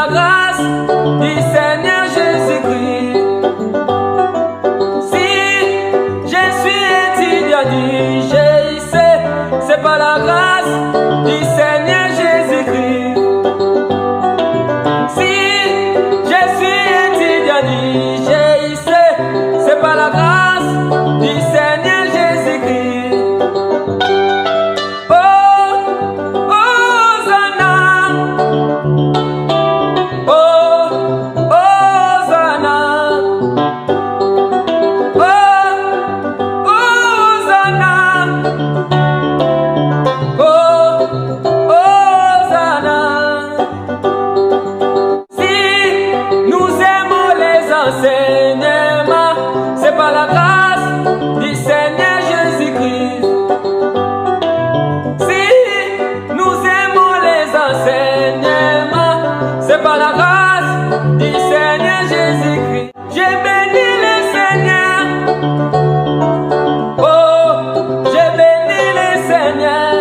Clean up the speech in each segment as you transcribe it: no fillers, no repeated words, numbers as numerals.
la grâce du Seigneur Jésus-Christ. Si je suis étudiant du GIC, c'est par la grâce du Seigneur Jésus-Christ. Si je suis étudiant du GIC, c'est par la grâce du Seigneur Jésus-Christ. Oh, Hosanna. Oh, Hosanna. Oh, Hosanna. Oh, Hosanna. Si nous aimons les enseignements, c'est par la grâce du Seigneur Jésus-Christ. Si nous aimons les enseignements, c'est par la grâce du Seigneur Jésus-Christ. J'ai béni le Seigneur. Oh, j'ai béni le Seigneur.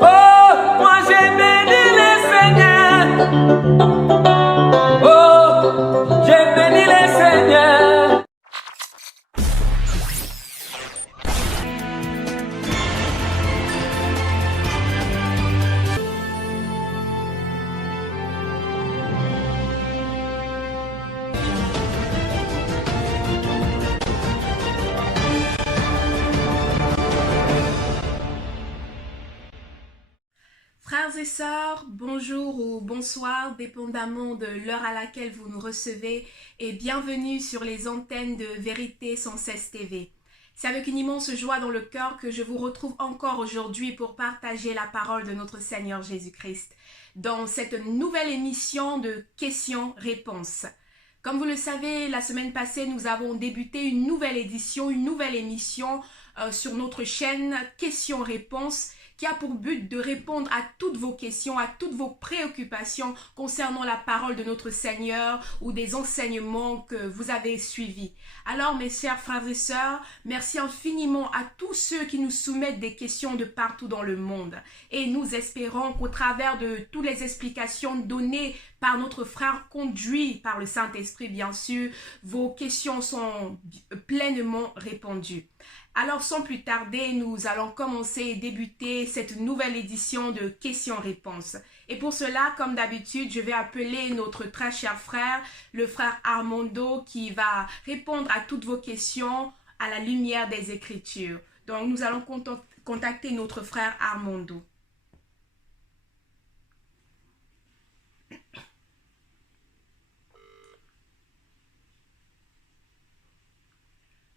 Oh, moi j'ai béni le Seigneur. Oh, j'ai béni le Seigneur. Frères et sœurs, bonjour ou bonsoir, dépendamment de l'heure à laquelle vous nous recevez, et bienvenue sur les antennes de Vérité sans cesse TV. C'est avec une immense joie dans le cœur que je vous retrouve encore aujourd'hui pour partager la parole de notre Seigneur Jésus-Christ dans cette nouvelle émission de questions-réponses. Comme vous le savez, la semaine passée, nous avons débuté une nouvelle édition, une nouvelle émission sur notre chaîne Questions-Réponses, qui a pour but de répondre à toutes vos questions, à toutes vos préoccupations concernant la parole de notre Seigneur ou des enseignements que vous avez suivis. Alors, mes chers frères et sœurs, merci infiniment à tous ceux qui nous soumettent des questions de partout dans le monde. Et nous espérons qu'au travers de toutes les explications données par notre frère, conduit par le Saint-Esprit, bien sûr, vos questions sont pleinement répondues. Alors, sans plus tarder, nous allons commencer et débuter cette nouvelle édition de questions-réponses. Et pour cela, comme d'habitude, je vais appeler notre très cher frère, le frère Armando, qui va répondre à toutes vos questions à la lumière des Écritures. Donc, nous allons contacter notre frère Armando.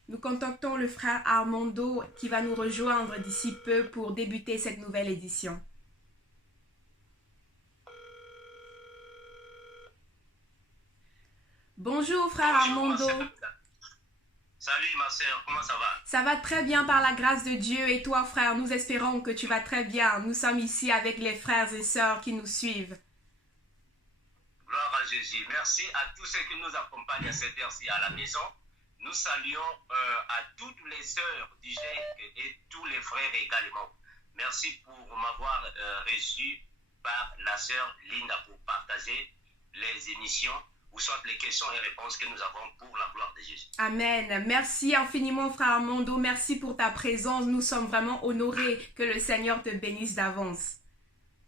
Nous contactons le frère Armando qui va nous rejoindre d'ici peu pour débuter cette nouvelle édition. Bonjour frère Armando. Salut ma sœur, comment ça va? Ça va très bien par la grâce de Dieu. Et toi frère, nous espérons que tu vas très bien. Nous sommes ici avec les frères et sœurs qui nous suivent. Gloire à Jésus. Merci à tous ceux qui nous accompagnent à cette heure-ci à la maison. Nous saluons à toutes les sœurs du GEC et tous les frères également. Merci pour m'avoir reçu par la sœur Linda pour partager les émissions ou soit les questions et réponses que nous avons pour la gloire de Jésus. Amen. Merci infiniment frère Armando. Merci pour ta présence. Nous sommes vraiment honorés que le Seigneur te bénisse d'avance.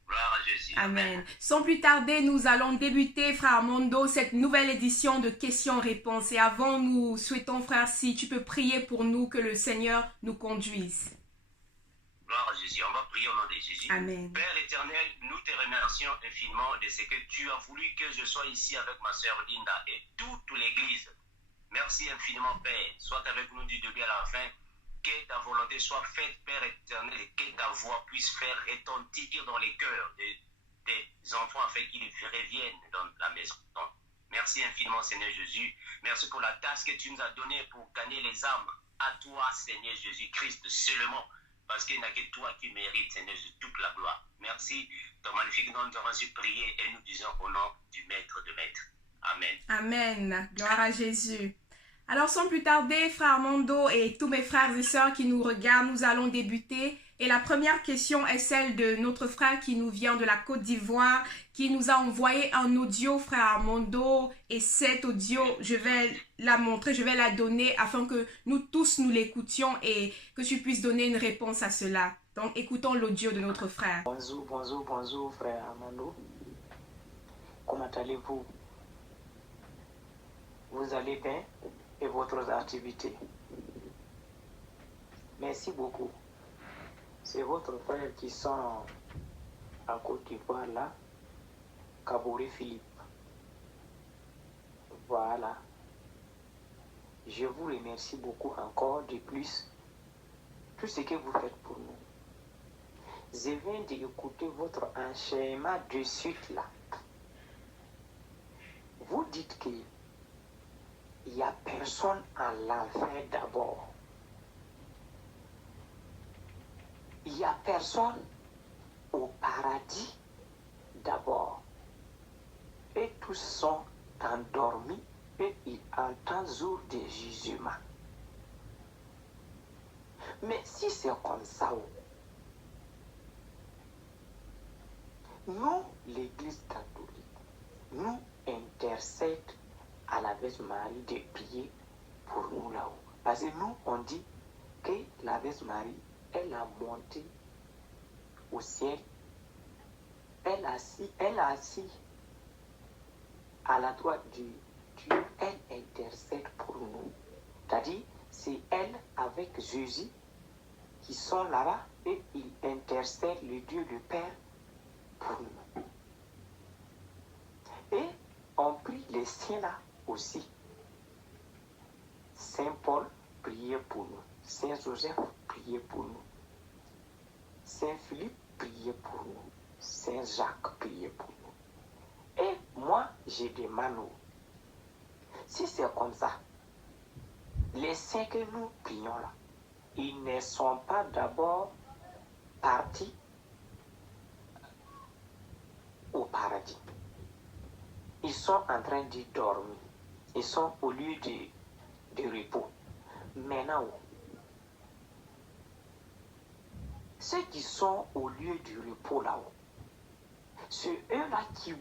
Gloire à Jésus. Amen. Sans plus tarder, nous allons débuter, frère Armando, cette nouvelle édition de questions-réponses. Et avant, nous souhaitons, frère, si tu peux prier pour nous, que le Seigneur nous conduise. Gloire à Jésus. On va prier au nom de Jésus. Amen. Père éternel, nous te remercions infiniment de ce que tu as voulu que je sois ici avec ma sœur Linda et toute l'église. Merci infiniment, Père. Sois avec nous du début à la fin. Que ta volonté soit faite, Père éternel, et que ta voix puisse faire retentir dans les cœurs de tes enfants afin qu'ils reviennent dans la maison. Merci infiniment, Seigneur Jésus. Merci pour la tâche que tu nous as donnée pour gagner les âmes à toi, Seigneur Jésus-Christ, seulement. Parce qu'il n'y a que toi qui mérites, Seigneur Jésus, toute la gloire. Merci. Ton magnifique nom, nous avons su prier et nous disons au nom du Maître de Maître. Amen. Amen. Gloire à Jésus. Alors, sans plus tarder, frère Armando et tous mes frères et sœurs qui nous regardent, nous allons débuter Et la première question est celle de notre frère qui nous vient de la Côte d'Ivoire, qui nous a envoyé un audio, frère Armando. Et cet audio, je vais la montrer, je vais la donner afin que nous tous nous l'écoutions et que tu puisses donner une réponse à cela. Donc, écoutons l'audio de notre frère. Bonjour, frère Armando. Comment allez-vous? Vous allez bien et votre activité? Merci beaucoup. C'est votre frère qui sont en Côte d'Ivoire là, Kabouré Philippe. Voilà. Je vous remercie beaucoup encore de plus tout ce que vous faites pour nous. Je viens d'écouter votre enchaînement de suite là. Vous dites qu'il n'y a personne en l'enfer d'abord. Il n'y a personne au paradis d'abord. Et tous sont endormis et ils entendent jour de jugement. Mais si c'est comme ça, nous, l'Église catholique, nous intercède à la Vierge Marie de prier pour nous là-haut. Parce que nous, on dit que la Vierge Marie, elle a monté au ciel, elle a assis à la droite de Dieu, elle intercède pour nous. C'est-à-dire, c'est elle avec Jésus qui sont là-bas et ils intercèdent le Dieu le Père pour nous. Et on prie les saints là aussi. Saint Paul, priez pour nous. Saint Joseph, priez pour nous. Saint Philippe, priez pour nous. Saint Jacques, priez pour nous. Et moi, je demande, si c'est comme ça, les saints que nous prions là, ils ne sont pas d'abord partis au paradis. Ils sont en train de dormir. Ils sont au lieu de repos. Maintenant, ceux qui sont au lieu du repos là-haut, c'est eux-là qui...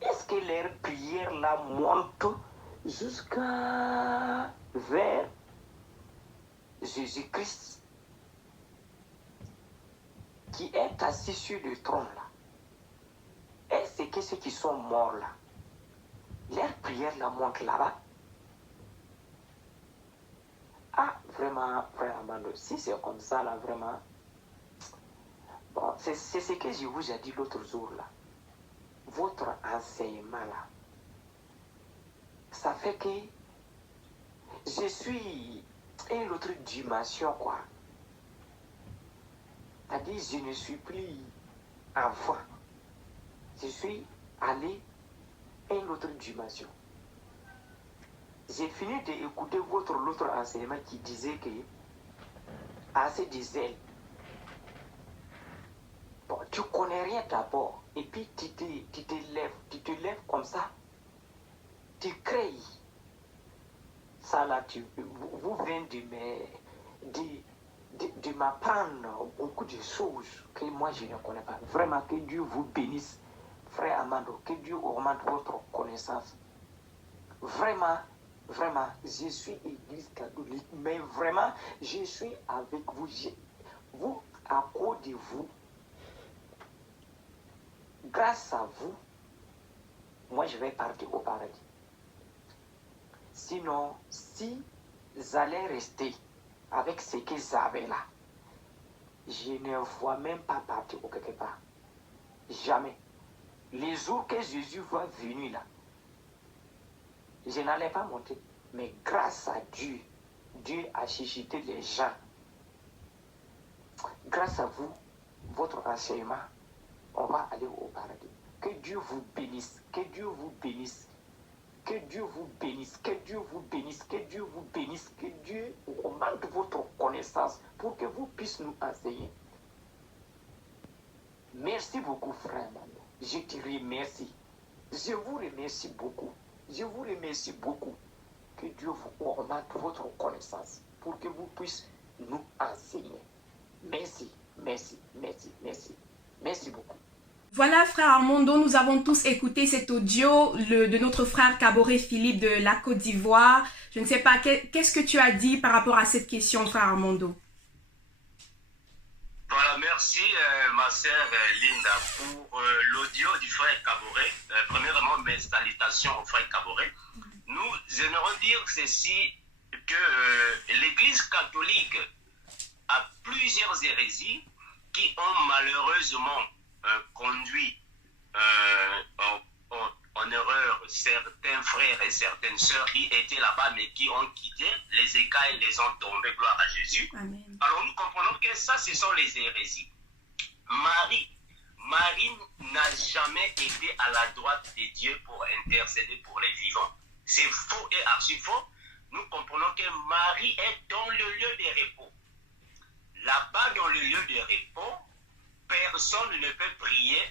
Est-ce que leur prière là monte jusqu'à vers Jésus-Christ qui est assis sur le trône là? Est-ce que ceux qui sont morts là, leur prière la monte là-bas? Ah, vraiment, frère Amando, si c'est comme ça là, vraiment... Bon, c'est ce que je vous ai dit l'autre jour là. Votre enseignement là, ça fait que je suis une autre dimension quoi. C'est-à-dire, je ne suis plus enfant. Je suis allé à une autre dimension. J'ai fini d'écouter l'autre enseignement qui disait que assez de zèle. Bon, tu connais rien d'abord. Et puis tu te lèves comme ça. Tu crées. Ça là, vous venez de m'apprendre beaucoup de choses que moi je ne connais pas. Vraiment, que Dieu vous bénisse, frère Amando, que Dieu augmente votre connaissance. Vraiment, vraiment, je suis église catholique, mais vraiment, je suis avec vous. Vous, à cause de vous, grâce à vous, moi je vais partir au paradis. Sinon, si j'allais rester avec ce que j'avais là, je ne vois même pas partir au quelque part. Jamais. Les jours que Jésus va venir là, je n'allais pas monter. Mais grâce à Dieu, Dieu a suscité les gens. Grâce à vous, votre enseignement, on va aller au paradis. Que Dieu vous bénisse, que Dieu vous bénisse, que Dieu vous bénisse, que Dieu vous bénisse, que Dieu vous bénisse, que Dieu augmente votre connaissance pour que vous puissiez nous enseigner. Merci beaucoup, frère Mano. Je te remercie. Je vous remercie beaucoup. Je vous remercie beaucoup. Que Dieu vous augmente votre connaissance pour que vous puissiez nous enseigner. Merci. Merci, merci, merci. Merci beaucoup. Voilà, frère Armando, nous avons tous écouté cet audio de notre frère Kaboré Philippe de la Côte d'Ivoire. Je ne sais pas, qu'est-ce que tu as dit par rapport à cette question, frère Armando? Voilà, merci ma sœur Linda pour l'audio du frère Kaboré. Premièrement, mes salutations au frère Kaboré. Nous aimerions dire ceci, que l'Église catholique a plusieurs hérésies qui ont malheureusement conduit en erreur certains frères et certaines sœurs qui étaient là-bas mais qui ont quitté, les écailles les ont tombés, gloire à Jésus. Amen. Alors nous comprenons que ça, ce sont les hérésies. Marie n'a jamais été à la droite de Dieu pour intercéder pour les vivants. C'est faux et archi faux. Nous comprenons que Marie est dans le lieu de repos. Là-bas, dans le lieu de repos, personne ne peut prier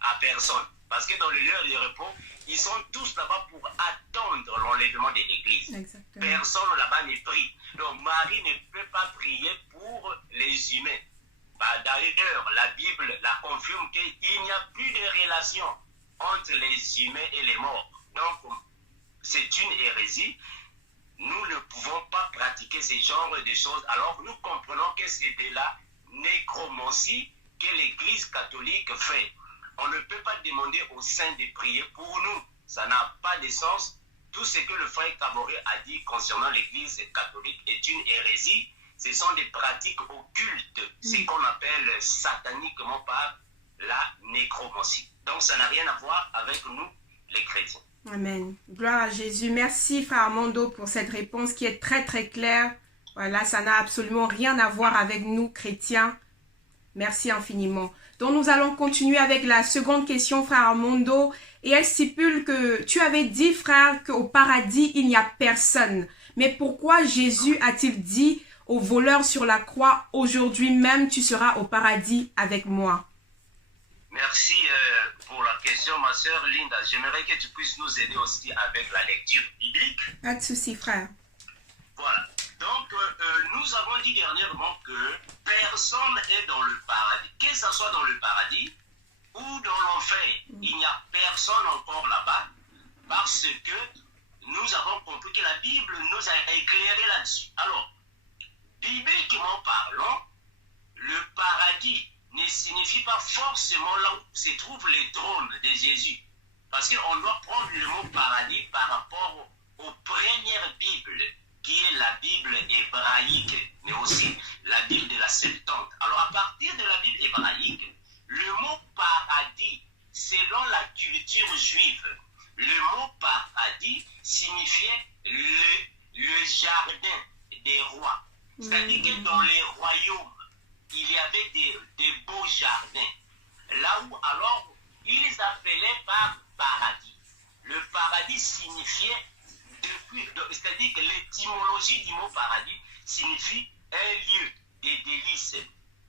à personne. Parce que dans le lieu de repos, ils sont tous là-bas pour attendre l'enlèvement de l'Église. Exactement. Personne là-bas ne prie. Donc Marie ne peut pas prier pour les humains. Bah, d'ailleurs, la Bible la confirme qu'il n'y a plus de relation entre les humains et les morts. Donc, c'est une hérésie. Nous ne pouvons pas pratiquer ce genre de choses. Alors, nous comprenons que c'est de la nécromancie que l'Église catholique fait. On ne peut pas demander aux saints de prier pour nous. Ça n'a pas de sens. Tout ce que le frère Kaboré a dit concernant l'Église catholique est une hérésie. Ce sont des pratiques occultes, ce qu'on appelle sataniquement par la nécromancie. Donc, ça n'a rien à voir avec nous, les chrétiens. Amen. Gloire à Jésus. Merci, frère Armando, pour cette réponse qui est très, très claire. Voilà, ça n'a absolument rien à voir avec nous, chrétiens. Merci infiniment. Donc, nous allons continuer avec la seconde question, frère Armando. Et elle stipule que tu avais dit, frère, qu'au paradis, il n'y a personne. Mais pourquoi Jésus a-t-il dit aux voleurs sur la croix, aujourd'hui même, tu seras au paradis avec moi? Merci pour la question, ma sœur Linda. J'aimerais que tu puisses nous aider aussi avec la lecture biblique. Pas de souci, frère. Voilà. Donc, nous avons dit dernièrement que personne est dans le paradis. Que ce soit dans le paradis ou dans l'enfer, il n'y a personne encore là-bas parce que nous avons compris que la Bible nous a éclairé là-dessus. Alors, bibliquement parlant, le paradis ne signifie pas forcément là où se trouve le trône de Jésus. Parce qu'on doit prendre le mot paradis par rapport aux premières Bibles, qui est la Bible hébraïque, mais aussi la Bible de la Septante. Alors à partir de la Bible hébraïque, le mot paradis, selon la culture juive, le mot paradis signifiait le jardin des rois. C'est-à-dire que dans les royaumes, il y avait des beaux jardins. Là où alors, ils appelaient par paradis. Le paradis signifiait, c'est-à-dire que l'étymologie du mot paradis signifie un lieu de délices,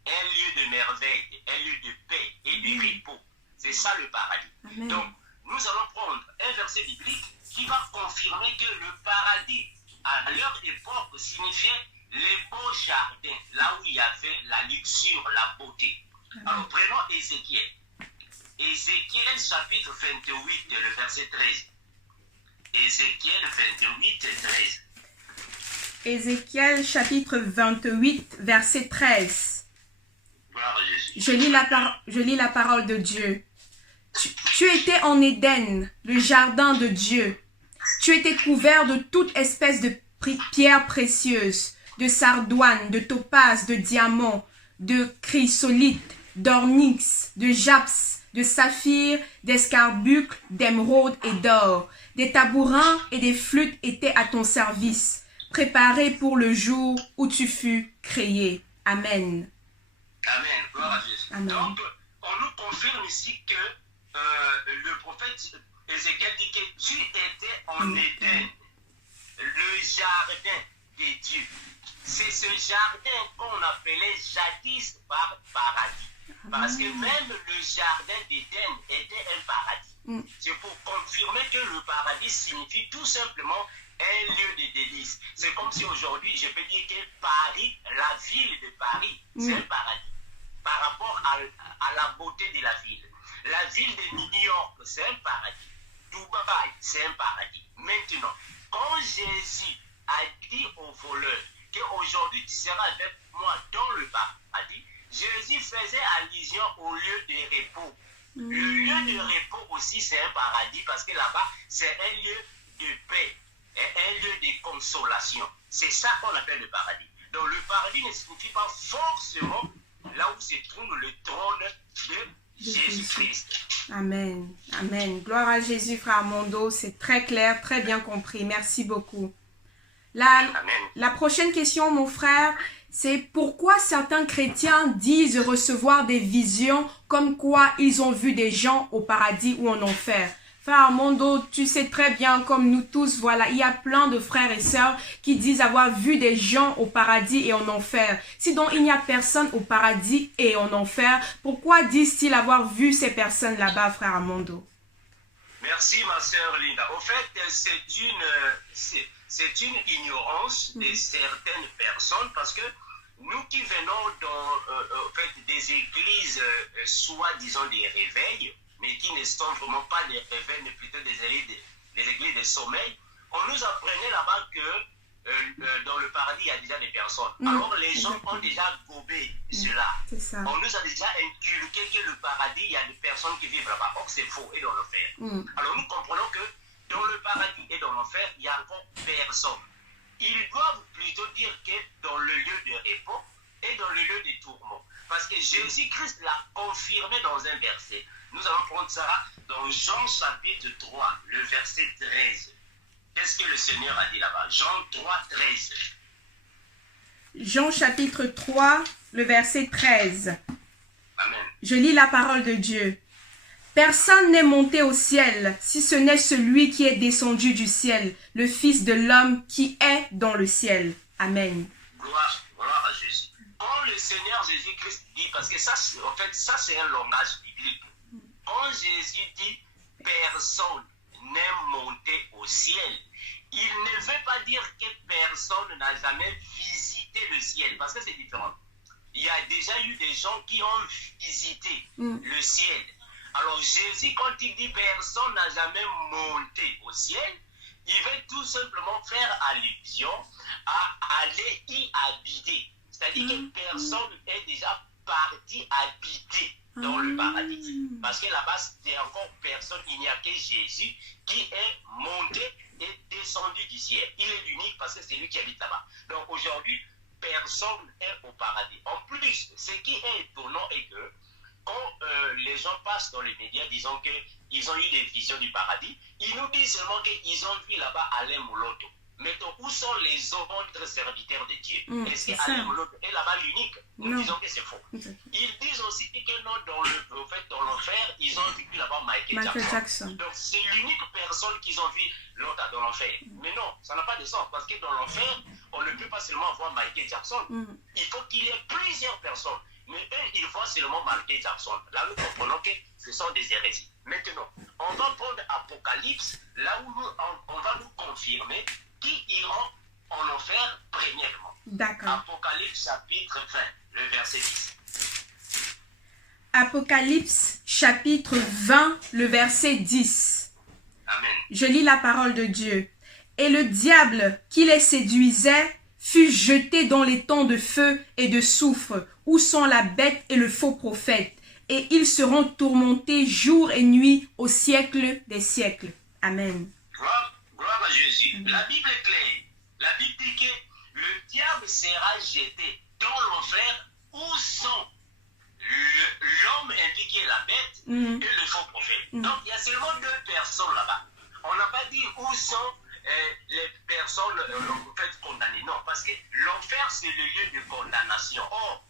un lieu de merveille, un lieu de paix et de repos. C'est ça le paradis. Amen. Donc, nous allons prendre un verset biblique qui va confirmer que le paradis, à leur époque, signifiait les beaux jardins, là où il y avait la luxure, la beauté. Alors prenons Ézéchiel. Ézéchiel chapitre 28, le verset 13. Ézéchiel 28, 13. Ézéchiel chapitre 28, verset 13. Gloire à Jésus. Je lis la parole de Dieu. Tu étais en Éden, le jardin de Dieu. Tu étais couvert de toute espèce de pierres précieuses, de sardoine, de topaze, de diamant, de chrysolite, d'ornyx, de japs, de saphir, d'escarboucle, d'émeraude et d'or. Des tabourins et des flûtes étaient à ton service, préparés pour le jour où tu fus créé. Amen. Amen. Gloire à Jésus. Amen. Donc, on nous confirme ici que le prophète Ézéchiel dit que tu étais en Éden, le jardin de Dieu. C'est ce jardin qu'on appelait jadis par paradis. Parce que même le jardin d'Éden était un paradis. C'est pour confirmer que le paradis signifie tout simplement un lieu de délices. C'est comme si aujourd'hui, je peux dire que Paris, la ville de Paris, c'est un paradis par rapport à la beauté de la ville. La ville de New York, c'est un paradis. Dubaï, c'est un paradis. Maintenant, quand Jésus a dit au voleur qu'aujourd'hui tu seras avec moi dans le paradis, Jésus faisait allusion au lieu de repos. Le lieu de repos aussi, c'est un paradis parce que là-bas, c'est un lieu de paix et un lieu de consolation. C'est ça qu'on appelle le paradis. Donc le paradis ne signifie pas forcément là où se trouve le trône de Jésus-Christ. Amen. Amen. Gloire à Jésus, frère Armando. C'est très clair, très bien compris. Merci beaucoup. La prochaine question, mon frère, c'est pourquoi certains chrétiens disent recevoir des visions comme quoi ils ont vu des gens au paradis ou en enfer. Frère Armando, tu sais très bien, comme nous tous, voilà, il y a plein de frères et sœurs qui disent avoir vu des gens au paradis et en enfer. Si donc il n'y a personne au paradis et en enfer, pourquoi disent-ils avoir vu ces personnes là-bas, frère Armando? Merci, ma sœur Linda. Au fait, c'est une ignorance de certaines personnes parce que nous qui venons en fait, des églises, soi-disant des réveils, mais qui ne sont vraiment pas des réveils, mais plutôt des églises de sommeil, on nous apprenait là-bas que dans le paradis, il y a déjà des personnes. Alors les gens ont déjà gobé cela. On nous a déjà inculqué que le paradis, il y a des personnes qui vivent là-bas. Or, c'est faux, et dans l'enfer. Alors nous comprenons que dans le paradis et dans l'enfer, il y a encore personne. Ils doivent plutôt dire que dans le lieu de repos et dans le lieu de tourment. Parce que Jésus-Christ l'a confirmé dans un verset. Nous allons prendre ça dans Jean chapitre 3, le verset 13. Qu'est-ce que le Seigneur a dit là-bas? Jean 3, 13. Jean chapitre 3, le verset 13. Amen. Je lis la parole de Dieu. Personne n'est monté au ciel, si ce n'est celui qui est descendu du ciel, le Fils de l'homme qui est dans le ciel. Amen. Gloire à Jésus. Quand le Seigneur Jésus-Christ dit, parce que ça, en fait, ça c'est un langage biblique. Quand Jésus dit personne n'est monté au ciel, il ne veut pas dire que personne n'a jamais visité le ciel, parce que c'est différent. Il y a déjà eu des gens qui ont visité le ciel. Alors Jésus, quand il dit personne n'a jamais monté au ciel, il veut tout simplement faire allusion à aller y habiter. C'est-à-dire que personne est déjà parti habiter dans le paradis. Parce que là-bas, c'est encore personne, il n'y a que Jésus qui est monté et descendu du ciel. Il est l'unique parce que c'est lui qui habite là-bas. Donc aujourd'hui, personne est au paradis. En plus, ce qui est étonnant est que quand les gens passent dans les médias disant qu'ils ont eu des visions du paradis, ils nous disent seulement qu'ils ont vu là-bas Alain Mouloto. Mais donc, où sont les autres serviteurs de Dieu? Est-ce qu'Alain Mouloto est là-bas l'unique? Nous disons que c'est faux. Ils disent aussi que non, dans l'enfer, ils ont vu là-bas Michael Jackson. Donc, c'est l'unique personne qu'ils ont vu l'autre dans l'enfer. Mais non, ça n'a pas de sens parce que dans l'enfer, on ne peut pas seulement voir Michael Jackson. Il faut qu'il y ait plusieurs personnes. Mais eux, ils voient seulement Michael Jackson. Là, nous comprenons que ce sont des hérésies. Maintenant, on va prendre Apocalypse, là où on va nous confirmer qui iront en enfer premièrement. D'accord. Apocalypse chapitre 20, le verset 10. Apocalypse chapitre 20, le verset 10. Amen. Je lis la parole de Dieu. Et le diable qui les séduisait fut jeté dans les temps de feu et de soufre, où sont la bête et le faux prophète, et ils seront tourmentés jour et nuit au siècle des siècles. Amen. Gloire à Jésus. La Bible est claire. La Bible dit que le diable sera jeté dans l'enfer où sont l'homme impliqué, la bête, et le faux prophète. Donc il y a seulement deux personnes là-bas. On n'a pas dit où sont les personnes en fait condamnées. Non, parce que l'enfer c'est le lieu de condamnation. Or,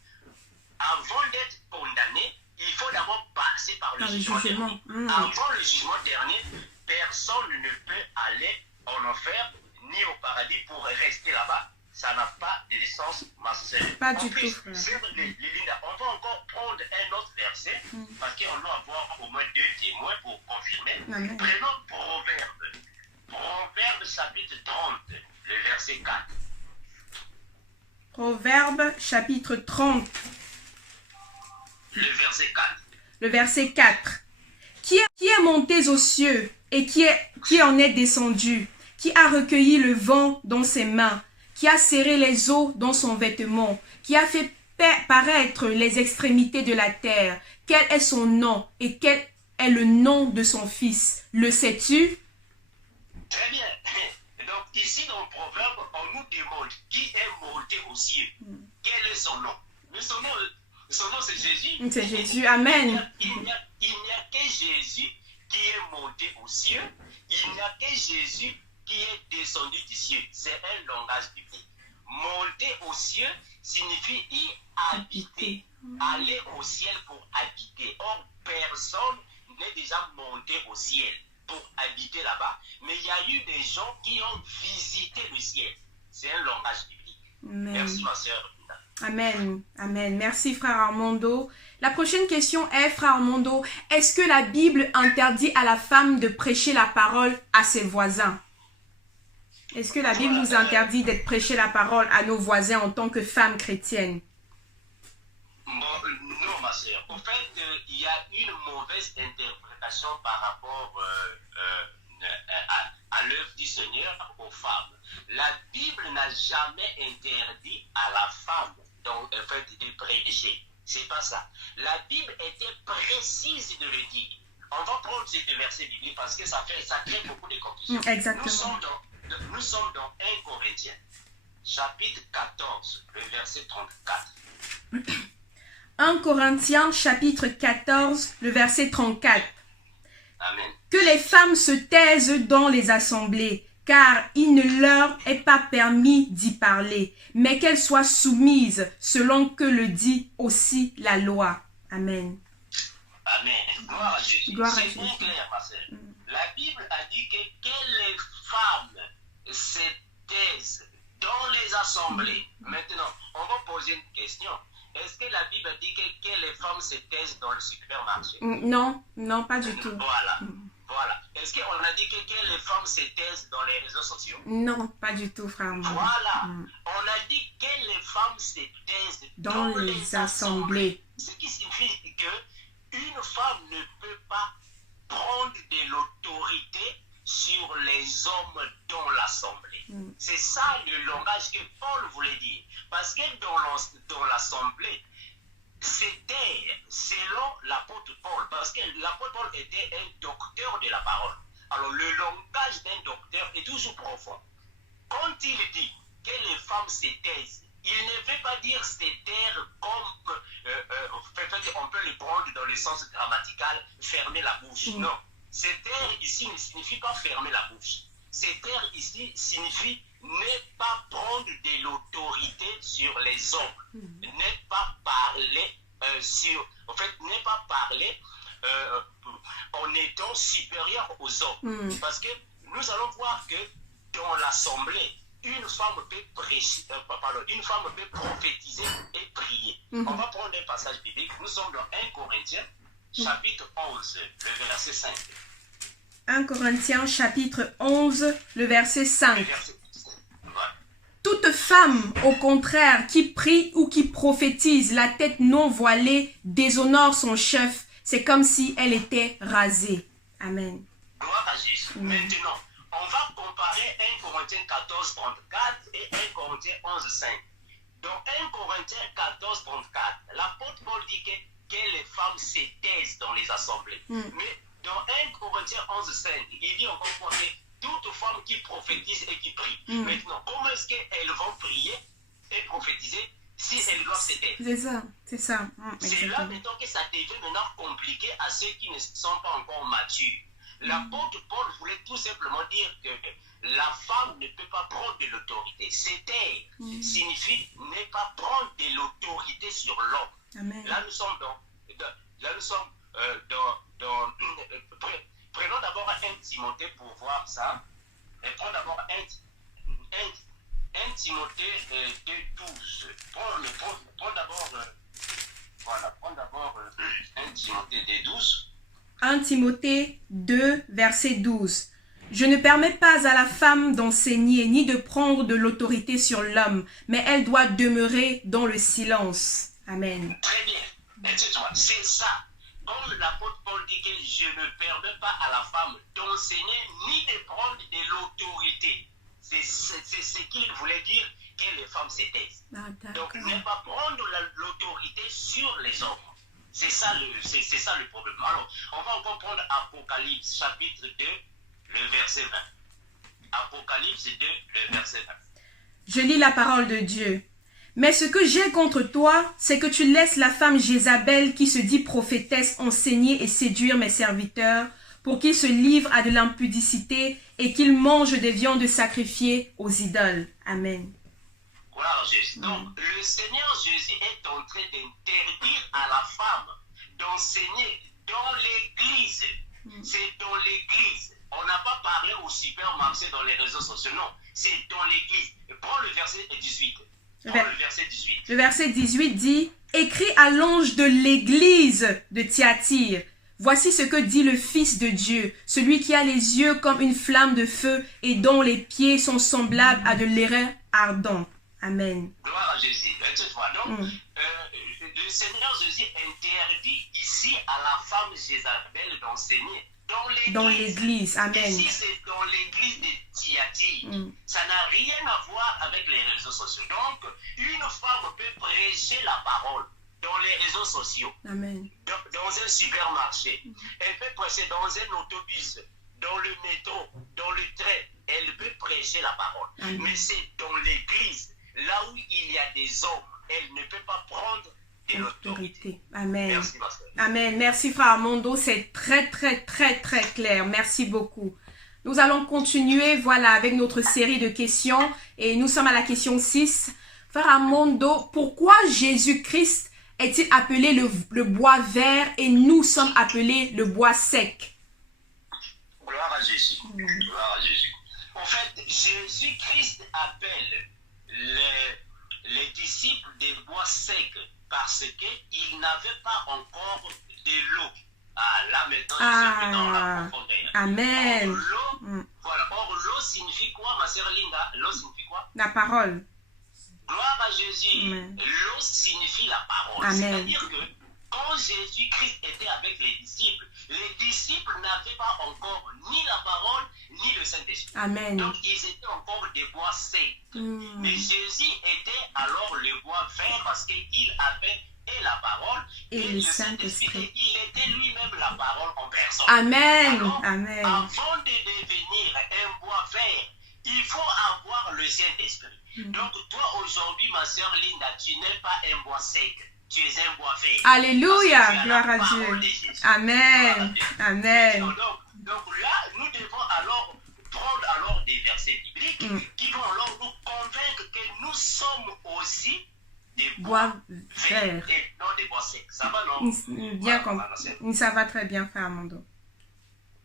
avant d'être condamné, il faut d'abord passer par le jugement dernier. Avant le jugement dernier, personne ne peut aller en enfer ni au paradis pour rester là-bas. Ça n'a pas de sens, ma soeur. Pas du tout, frère. Linda, on va encore prendre un autre verset parce qu'on doit avoir au moins deux témoins pour confirmer. Prenons Proverbe. Proverbe chapitre 30, le verset 4. Proverbe chapitre 30, Le verset 4. le verset 4. Qui est monté aux cieux et qui en est descendu, qui a recueilli le vent dans ses mains, qui a serré les eaux dans son vêtement, qui a fait paraître les extrémités de la terre. Quel est son nom et quel est le nom de son fils? Le sais-tu? Très bien. Donc ici dans le proverbe, on nous demande qui est monté aux cieux. Quel est son nom? Mais son nom c'est Jésus. C'est Jésus, amen. Il n'y a que Jésus qui est monté aux cieux. Il n'y a que Jésus qui est descendu du ciel. C'est un langage biblique. Monter aux cieux signifie y habiter. Aller au ciel pour habiter. Or, personne n'est déjà monté au ciel pour habiter là-bas. Mais il y a eu des gens qui ont visité le ciel. C'est un langage biblique. Amen. Merci ma sœur. Amen. Amen. Merci frère Armando. La prochaine question est, frère Armando, est-ce que la Bible interdit à la femme de prêcher la parole à ses voisins? Est-ce que la Bible nous interdit d'être prêcher la parole à nos voisins en tant que femmes chrétiennes? Non, ma sœur. En fait, il y a une mauvaise interprétation par rapport à l'œuvre du Seigneur aux femmes. La Bible n'a jamais interdit à la femme de prêcher. C'est pas ça. La Bible était précise de le dire. On va prendre ces deux versets bibliques parce que ça crée beaucoup de confusion. Exactement. Nous sommes dans 1 Corinthiens, chapitre 14, le verset 34. 1 Corinthiens, chapitre 14, le verset 34. Amen. Que les femmes se taisent dans les assemblées, car il ne leur est pas permis d'y parler, mais qu'elles soient soumises selon que le dit aussi la loi. Amen. Amen. Gloire à Jésus. C'est très clair, ma sœur. La Bible a dit que les femmes se taisent dans les assemblées. Maintenant, on va poser une question. Est-ce que la Bible dit que les femmes se taisent dans le supermarché? Non, non, pas du tout. Voilà. Voilà. Est-ce qu'on a dit que les femmes se taisent dans les réseaux sociaux? Non, pas du tout, frère. Voilà. On a dit que les femmes se taisent dans les assemblées. Ce qui signifie que une femme ne peut pas prendre de l'autorité sur les hommes dans l'assemblée. C'est ça le langage que Paul voulait dire. Parce que dans l'assemblée, c'était selon l'apôtre Paul, parce que l'apôtre Paul était un docteur de la parole. Alors le langage d'un docteur est toujours profond. Quand il dit que les femmes se taisent, il ne veut pas dire se taire comme on peut le prendre dans le sens grammatical, fermer la bouche. Non. Se taire ici ne signifie pas fermer la bouche. Se taire ici signifie ne pas prendre de l'autorité sur les hommes. Ne pas parler ne pas parler en étant supérieur aux hommes. Parce que nous allons voir que dans l'assemblée, une femme peut prêcher, une femme peut prophétiser et prier. On va prendre un passage biblique. Nous sommes dans 1 Corinthiens, chapitre 11, le verset 5. 1 Corinthiens, chapitre 11, le verset 5. Toute femme, au contraire, qui prie ou qui prophétise la tête non voilée, déshonore son chef. C'est comme si elle était rasée. Amen. Gloire à Jésus. Maintenant, on va comparer 1 Corinthiens 14, 34 et 1 Corinthiens 11, 5. Dans 1 Corinthiens 14, 34, l'apôtre Paul dit que les femmes se taisent dans les assemblées. Mais dans 1 Corinthiens 11, 5, il dit encore quoi que toute femme qui prophétise et qui prie. Maintenant, comment est-ce qu'elles vont prier et prophétiser si elles doivent se taire? C'est ça, c'est ça. C'est là maintenant que ça devient maintenant compliqué à ceux qui ne sont pas encore matures. L'apôtre Paul voulait tout simplement dire que la femme ne peut pas prendre de l'autorité. Se taire signifie ne pas prendre de l'autorité sur l'homme. Là, nous sommes prenons d'abord 1 Timothée pour voir ça. Et prenons d'abord 1 Timothée 2, 12. Prends d'abord 1 Timothée 2, 12. 1 Timothée 2, verset 12. Je ne permets pas à la femme d'enseigner ni de prendre de l'autorité sur l'homme, mais elle doit demeurer dans le silence. Amen. Très bien. C'est ça. Comme l'apôtre Paul dit que je ne permets pas à la femme d'enseigner ni de prendre de l'autorité. C'est ce qu'il voulait dire que les femmes se taisent. Donc, ne pas prendre l'autorité sur les hommes. C'est ça le problème. Alors, on va encore prendre Apocalypse chapitre 2, le verset 20. Apocalypse 2, le verset 20. Je lis la parole de Dieu. Mais ce que j'ai contre toi, c'est que tu laisses la femme Jézabel qui se dit prophétesse enseigner et séduire mes serviteurs pour qu'ils se livrent à de l'impudicité et qu'ils mangent des viandes sacrifiées aux idoles. Amen. Gloire à Jésus. Donc, le Seigneur Jésus est en train d'interdire à la femme d'enseigner dans l'église. C'est dans l'église. On n'a pas parlé au supermarché, dans les réseaux sociaux. Non, c'est dans l'église. Prends le verset 18. Le verset 18 dit « Écris à l'ange de l'église de Thyatire. Voici ce que dit le Fils de Dieu, celui qui a les yeux comme une flamme de feu et dont les pieds sont semblables à de l'airain ardent. » Amen. Gloire à Jésus. Donc, le Seigneur Jésus interdit ici à la femme Jézabel d'enseigner dans l'église. Amen. Ici, c'est dans l'église de Thyatire. Ça n'a rien à voir avec les réseaux sociaux. Donc, une femme peut prêcher la parole dans les réseaux sociaux. Amen. Dans un supermarché. Elle peut prêcher dans un autobus, dans le métro, dans le train. Elle peut prêcher la parole. Amen. Mais c'est dans l'église, là où il y a des hommes, elle ne peut pas prendre de l'autorité. Amen. Merci, ma soeur. Amen. Merci, frère Armando. C'est très, très, très, très clair. Merci beaucoup. Nous allons continuer, voilà, avec notre série de questions. Et nous sommes à la question 6. Frère Armando, pourquoi Jésus-Christ est-il appelé le bois vert et nous sommes appelés le bois sec? Gloire à Jésus. Gloire à Jésus. En fait, Jésus-Christ appelle les disciples des bois secs parce qu'ils n'avaient pas encore de l'eau. Ah, là maintenant, ils sont dans la profondeur. Amen. Or, l'eau signifie quoi, ma sœur Linda? L'eau signifie quoi? La parole. Gloire à Jésus. L'eau signifie la parole. C'est-à-dire que quand Jésus-Christ était avec les disciples n'avaient pas encore ni la parole, ni le Saint-Esprit. Amen. Donc, ils étaient encore des bois secs. Mais Jésus était alors le bois vert parce qu'il avait et la parole et le Saint-Esprit. Il était lui-même la parole en personne. Amen. Alors, Amen. avant de devenir un bois vert, il faut avoir le Saint-Esprit. Donc, toi, aujourd'hui, ma sœur Linda, tu n'es pas un bois sec. Tu es un bois vert. Alléluia. Gloire à Dieu. Amen. Amen. Donc là, nous devons alors prendre des versets bibliques qui vont alors nous convaincre que nous sommes aussi des bois verts et non des bois secs. Ça va, non? Bien compris. Ça va très bien, frère Armando.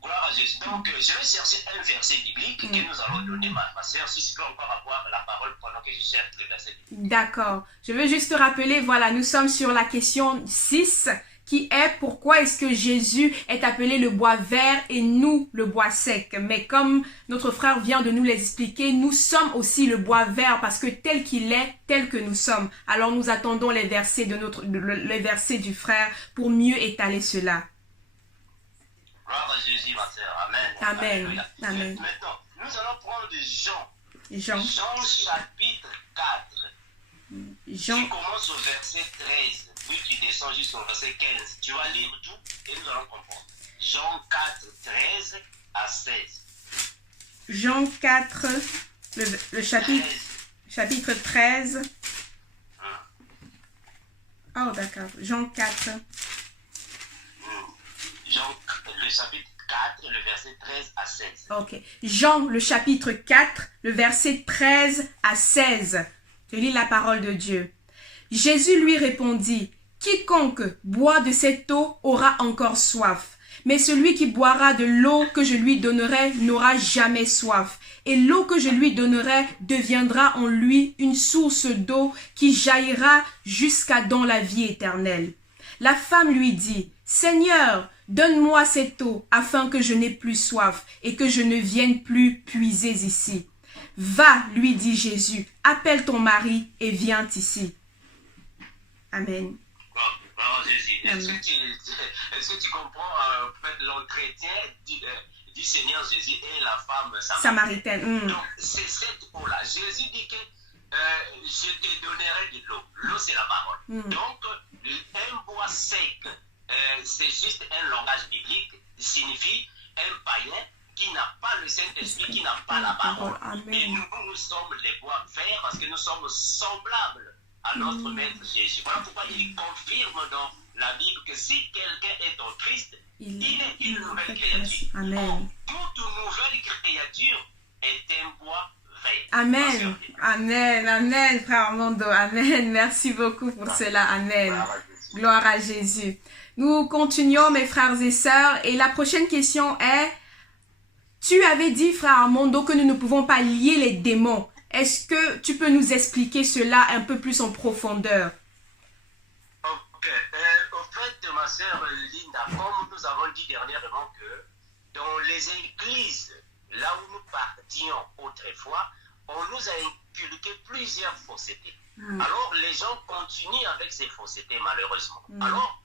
Gloire à Jésus. Donc, je vais chercher un verset biblique que nous allons donner, ma soeur, si tu peux encore avoir la parole pendant que je cherche le verset biblique. D'accord. Je veux juste te rappeler, voilà, nous sommes sur la question 6 qui est pourquoi est-ce que Jésus est appelé le bois vert et nous le bois sec. Mais comme notre frère vient de nous l'expliquer, nous sommes aussi le bois vert parce que tel qu'il est, tel que nous sommes. Alors nous attendons les versets les versets du frère pour mieux étaler cela. Gloire à Jésus, ma sœur. Amen. Amen. Amen. Maintenant, nous allons prendre Jean. Jean chapitre 4. Jean. Tu commences au verset 13, puis tu descends jusqu'au verset 15. Tu vas lire tout et nous allons comprendre. Jean 4, 13 à 16. Jean 4, le chapitre 13. Oh, d'accord. Jean 4. Jean, le chapitre 4, le verset 13 à 16. Ok. Jean, le chapitre 4, le verset 13 à 16. Je lis la parole de Dieu. Jésus lui répondit, « Quiconque boit de cette eau aura encore soif. Mais celui qui boira de l'eau que je lui donnerai n'aura jamais soif. Et l'eau que je lui donnerai deviendra en lui une source d'eau qui jaillira jusqu'à dans la vie éternelle. » La femme lui dit, « Seigneur, Donne-moi cette eau afin que je n'ai plus soif et que je ne vienne plus puiser ici. Va, lui dit Jésus, appelle ton mari et viens ici. Amen. Bravo Jésus. Est-ce que tu comprends l'entretien du Seigneur Jésus et la femme samaritaine? Donc, c'est cette eau-là. Jésus dit que je te donnerai de l'eau. L'eau, c'est la parole. Donc, un bois sec, c'est juste un langage biblique, signifie un païen qui n'a pas le Saint-Esprit, qui n'a pas la parole. Et nous sommes les bois verts parce que nous sommes semblables à notre Maître Jésus. Voilà pourquoi il confirme dans la Bible que si quelqu'un est en Christ, il est une nouvelle créature. Amen. Toute nouvelle créature est un bois vert. Amen. Amen. Amen, frère Armando. Amen. Merci beaucoup pour cela. Amen. Gloire à Jésus. Nous continuons, mes frères et sœurs. Et la prochaine question est, tu avais dit, frère Armando, que nous ne pouvons pas lier les démons. Est-ce que tu peux nous expliquer cela un peu plus en profondeur? Ok. Au fait, ma sœur Linda, comme nous avons dit dernièrement que dans les églises, là où nous partions autrefois, on nous a inculqué plusieurs faussetés. Alors, les gens continuent avec ces faussetés, malheureusement. Alors,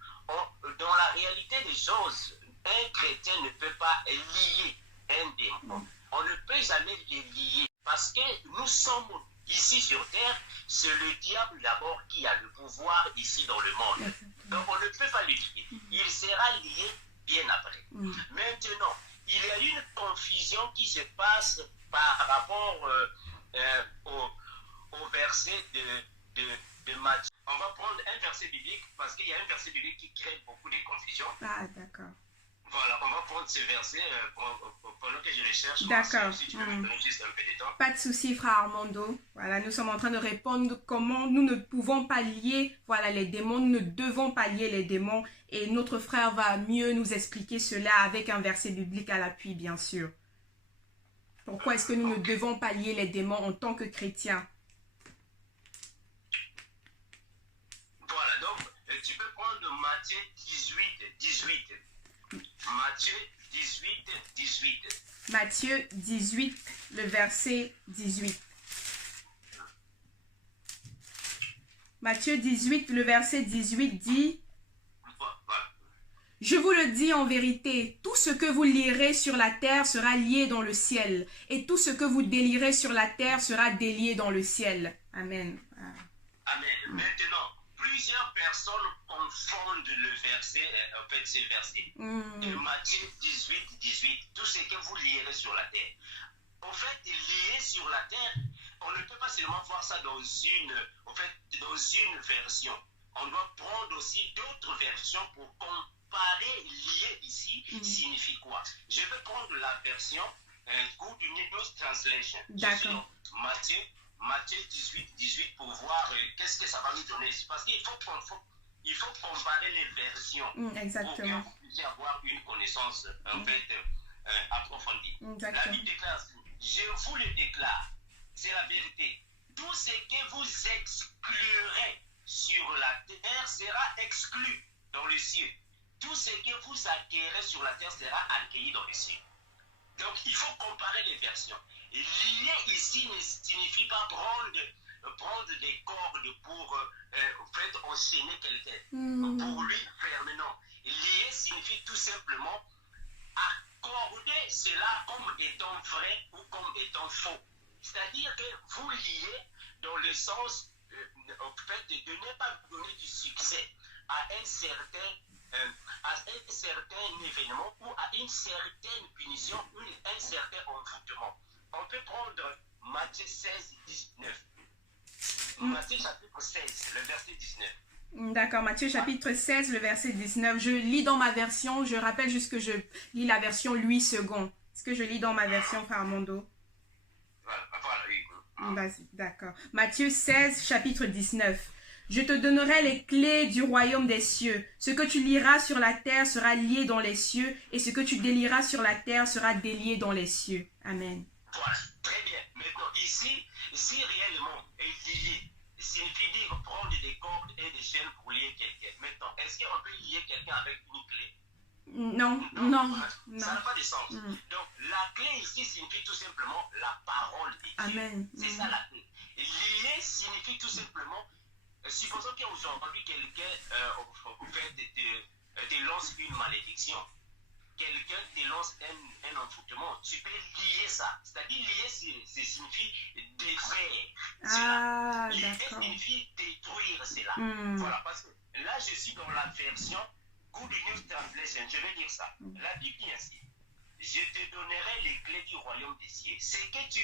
dans la réalité des choses, un chrétien ne peut pas lier un démon. On ne peut jamais les lier parce que nous sommes ici sur terre, c'est le diable d'abord qui a le pouvoir ici dans le monde. Donc on ne peut pas le lier. Il sera lié bien après. Maintenant, il y a une confusion qui se passe par rapport au verset de Matthieu. On va prendre un verset biblique parce qu'il y a un verset biblique qui crée beaucoup de confusion. Ah, d'accord. Voilà, on va prendre ce verset pendant que je le cherche. D'accord. Si tu veux me donner juste un peu de temps. Pas de souci, frère Armando. Voilà, nous sommes en train de répondre comment nous ne pouvons pas lier, voilà, les démons. Nous ne devons pas lier les démons. Et notre frère va mieux nous expliquer cela avec un verset biblique à l'appui, bien sûr. Pourquoi est-ce que nous ne devons pas lier les démons en tant que chrétiens? Voilà, donc tu peux prendre Matthieu 18. Matthieu 18. Matthieu 18, le verset 18. Matthieu 18, le verset 18 dit: Je vous le dis en vérité, tout ce que vous lierez sur la terre sera lié dans le ciel, et tout ce que vous délierez sur la terre sera délié dans le ciel. Amen. Amen. Maintenant, plusieurs personnes confondent le verset, en fait c'est le verset de Matthieu 18. Tout ce que vous lierez sur la terre. En fait, lier sur la terre, on ne peut pas seulement voir ça dans une version. On doit prendre aussi d'autres versions pour comparer. Lier ici signifie quoi? Je vais prendre la version Good News Translation. D'accord. Matthieu 18 pour voir qu'est-ce que ça va nous donner. Parce qu'il faut comparer les versions exactement. pour que vous puissiez avoir une connaissance en fait approfondie. Exactement. La Bible déclare, je vous le déclare, c'est la vérité. Tout ce que vous exclurez sur la terre sera exclu dans le ciel. Tout ce que vous acquérez sur la terre sera accueilli dans le ciel. Donc il faut comparer les versions. Et lier ici ne signifie pas prendre des cordes pour en fait, enchaîner quelqu'un, pour lui fermer. Non. Lier signifie tout simplement accorder cela comme étant vrai ou comme étant faux. C'est-à-dire que vous liez dans le sens en fait, de ne pas donner du succès à un certain événement ou à une certaine punition, un certain envoûtement. On peut prendre Matthieu 16, 19. Matthieu chapitre 16, le verset 19. D'accord, Matthieu chapitre 16, le verset 19. Je lis dans ma version, je rappelle juste que je lis la version Louis II. Est-ce que je lis dans ma version, frère Armando? Voilà, oui. Vas-y, d'accord. Matthieu 16, chapitre 19. Je te donnerai les clés du royaume des cieux. Ce que tu lieras sur la terre sera lié dans les cieux, et ce que tu délieras sur la terre sera délié dans les cieux. Amen. Voilà, très bien. Maintenant, ici réellement est lié, signifie dire prendre des cordes et des chaînes pour lier quelqu'un. Maintenant, est-ce qu'on peut lier quelqu'un avec une clé? Non. Ça n'a pas de sens. Donc, la clé ici signifie tout simplement la parole de Dieu. Amen. C'est ça la clé. Lier signifie tout simplement, supposons qu'aujourd'hui quelqu'un te lance une malédiction. Quelqu'un te lance un envoûtement, tu peux lier ça. C'est-à-dire lier, ça signifie défaire. Ah, lier d'accord. signifie détruire cela. Voilà, parce que là, je suis dans la version Good News Translation. Je vais dire ça. La Bible dit ainsi. Je te donnerai les clés du royaume des cieux. Ce que tu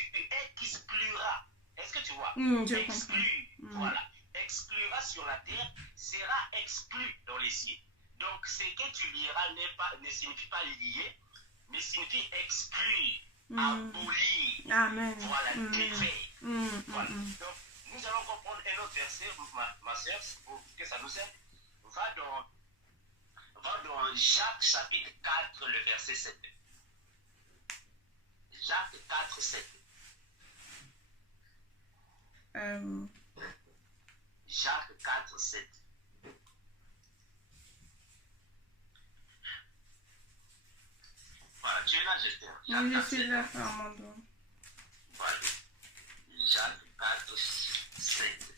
excluras. Est-ce que tu vois? Exclure. Voilà. Exclura sur la terre sera exclu dans les cieux. Donc, ce que tu lieras ne signifie pas lier, mais signifie exclure, abolir. Amen. Voilà, défaire. Voilà. Donc, nous allons comprendre un autre verset, ma soeur, pour que ça nous aide. Va dans Jacques chapitre 4, le verset 7. Jacques 4, 7. Jacques 4, 7. Voilà, tu es là, j'espère. Oui, je suis là, Armando. Voilà. Jacques 4, 7.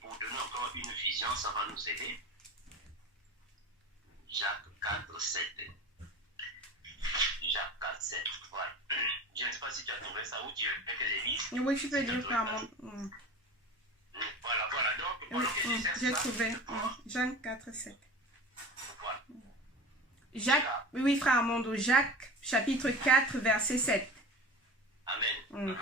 Pour donner encore une vision, ça va nous aider. Jacques 4, 7. Jacques 4, 7. Voilà. Je ne sais pas si tu as trouvé ça ou tu veux que je lise. Oui, je peux dire, Armando. Voilà. Donc, pendant que tu cherches J'ai ça, trouvé. Jacques 4, 7. Voilà. Jacques, oui, frère Armando, Jacques, chapitre 4, verset 7. Amen.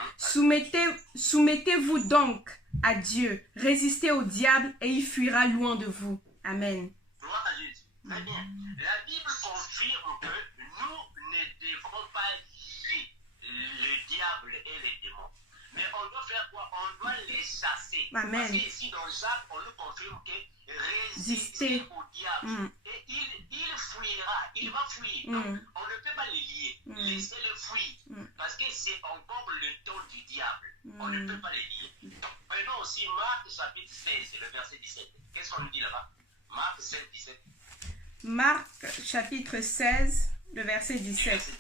Soumettez-vous donc à Dieu, résistez au diable et il fuira loin de vous. Amen. Gloire à Jésus. Très bien. La Bible confirme que nous ne devons pas lier le diable et les démons. Mais on doit faire quoi? On doit les chasser. Amen. Parce qu'ici dans Jacques, on nous confirme que résister au diable. Et il fuira, il va fuir. Donc, on ne peut pas les lier. Laissez-le fuir. Parce que c'est encore le temps du diable. On ne peut pas les lier. Prenons aussi Marc chapitre 16, le verset 17. Qu'est-ce qu'on nous dit là-bas? Marc 16, 17. Marc chapitre 16, le verset 17.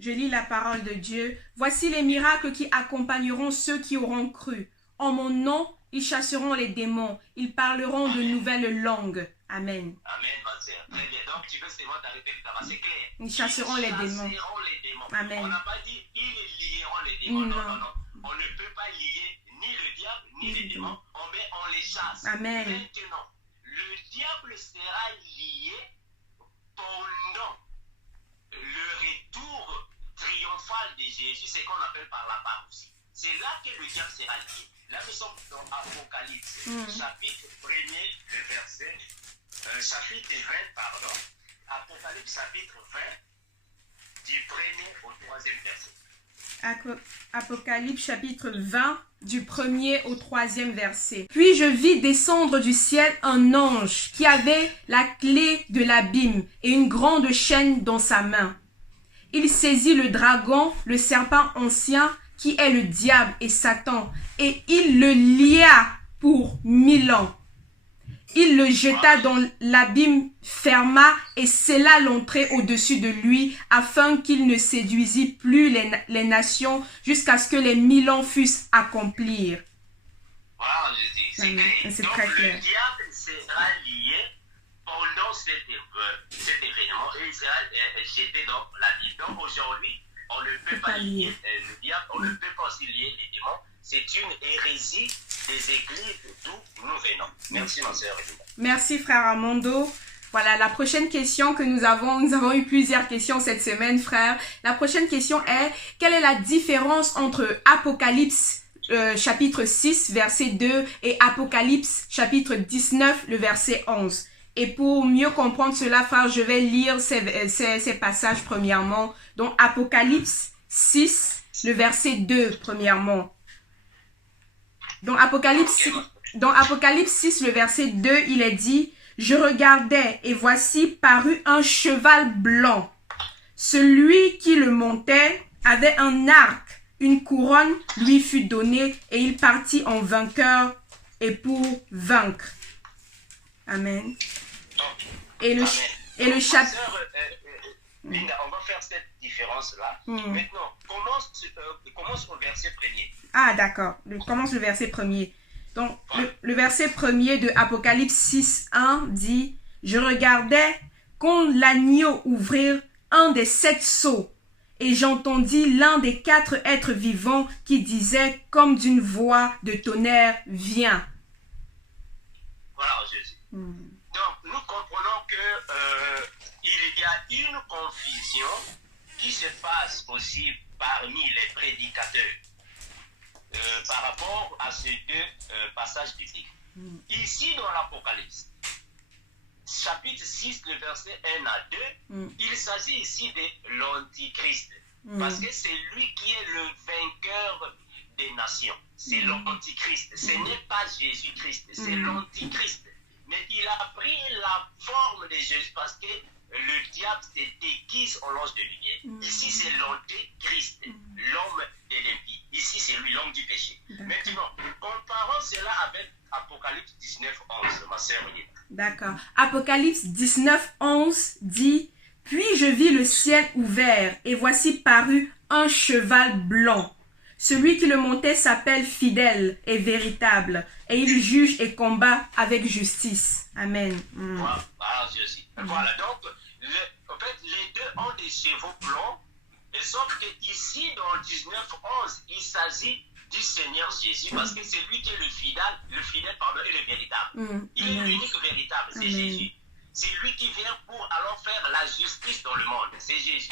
Je lis la parole de Dieu. Voici les miracles qui accompagneront ceux qui auront cru. En mon nom, ils chasseront les démons. Ils parleront de nouvelles langues. Amen. Amen, ma sœur. Très bien. Donc, tu peux seulement t'arrêter là-bas. C'est clair. Ils chasseront les démons. Amen. On n'a pas dit ils lieront les démons. Non. On ne peut pas lier ni le diable ni les démons. On les chasse. Amen. Maintenant, le diable sera lié pendant le retour triomphal de Jésus, c'est qu'on appelle par la parousie. C'est là que le diable sera lié. Là, nous sommes dans Apocalypse, chapitre 1er, le verset, chapitre 20, pardon. Apocalypse, chapitre 20, du 1er au 3e verset. Apocalypse, chapitre 20, du 1er au 3e verset. Puis je vis descendre du ciel un ange qui avait la clé de l'abîme et une grande chaîne dans sa main. Il saisit le dragon, le serpent ancien, qui est le diable et Satan, et il le lia pour 1000 ans. Il le jeta dans l'abîme, ferma et scella l'entrée au-dessus de lui, afin qu'il ne séduisît plus les nations jusqu'à ce que les 1000 ans fussent accomplis. Voilà, je dis, c'est clair. C'est donc très clair. Le diable sera lié pendant cet événement et il sera jeté dans la vie. Donc aujourd'hui, on ne peut pas lier le diable, on ne peut pas aussi lier les démons. C'est une hérésie des églises d'où nous venons. Merci, ma sœur. Merci, frère Armando. Voilà, la prochaine question que nous avons eu plusieurs questions cette semaine, frère. La prochaine question est, quelle est la différence entre Apocalypse chapitre 6, verset 2 et Apocalypse chapitre 19, le verset 11? Et pour mieux comprendre cela, frère, je vais lire ces passages premièrement. Donc, Apocalypse 6, le verset 2, premièrement. Dans Apocalypse 6, le verset 2, il est dit, « Je regardais, et voici parut un cheval blanc. Celui qui le montait avait un arc. Une couronne lui fut donnée, et il partit en vainqueur et pour vaincre. » Amen. Et le chapitre... Linda, on va faire cette différence-là. Maintenant, commence au verset premier. Ah, d'accord. Commence le verset premier. Donc, le verset premier de Apocalypse 6, 1 dit « Je regardais comme l'agneau ouvrir un des 7 sceaux, et j'entendis l'un des 4 êtres vivants qui disait comme d'une voix de tonnerre, viens. » Voilà, Jésus. Donc, nous comprenons que il y a une confusion qui se passe aussi parmi les prédicateurs par rapport à ces deux passages bibliques. Ici, dans l'Apocalypse, chapitre 6, le verset 1 à 2, il s'agit ici de l'Antichrist. Parce que c'est lui qui est le vainqueur des nations. C'est l'Antichrist. Ce n'est pas Jésus-Christ, c'est l'Antichrist. Mais il a pris la forme de Jésus parce que le diable se déguise en l'ange de lumière. Ici, c'est l'Antéchrist, l'homme de l'impie. Ici, c'est lui, l'homme du péché. Maintenant, comparons cela avec Apocalypse 19, 11, ma sœur. D'accord. Apocalypse 19, 11 dit « Puis je vis le ciel ouvert, et voici parut un cheval blanc. Celui qui le montait s'appelle fidèle et véritable, et il juge et combat avec justice. » Amen. Voilà, Jésus. Voilà, donc, en fait, les deux ont des chevaux blancs, et sauf que ici, dans le 19-11, il s'agit du Seigneur Jésus, parce que c'est lui qui est le fidèle et le véritable. Il est l'unique véritable, c'est Jésus. C'est lui qui vient pour alors faire la justice dans le monde, c'est Jésus.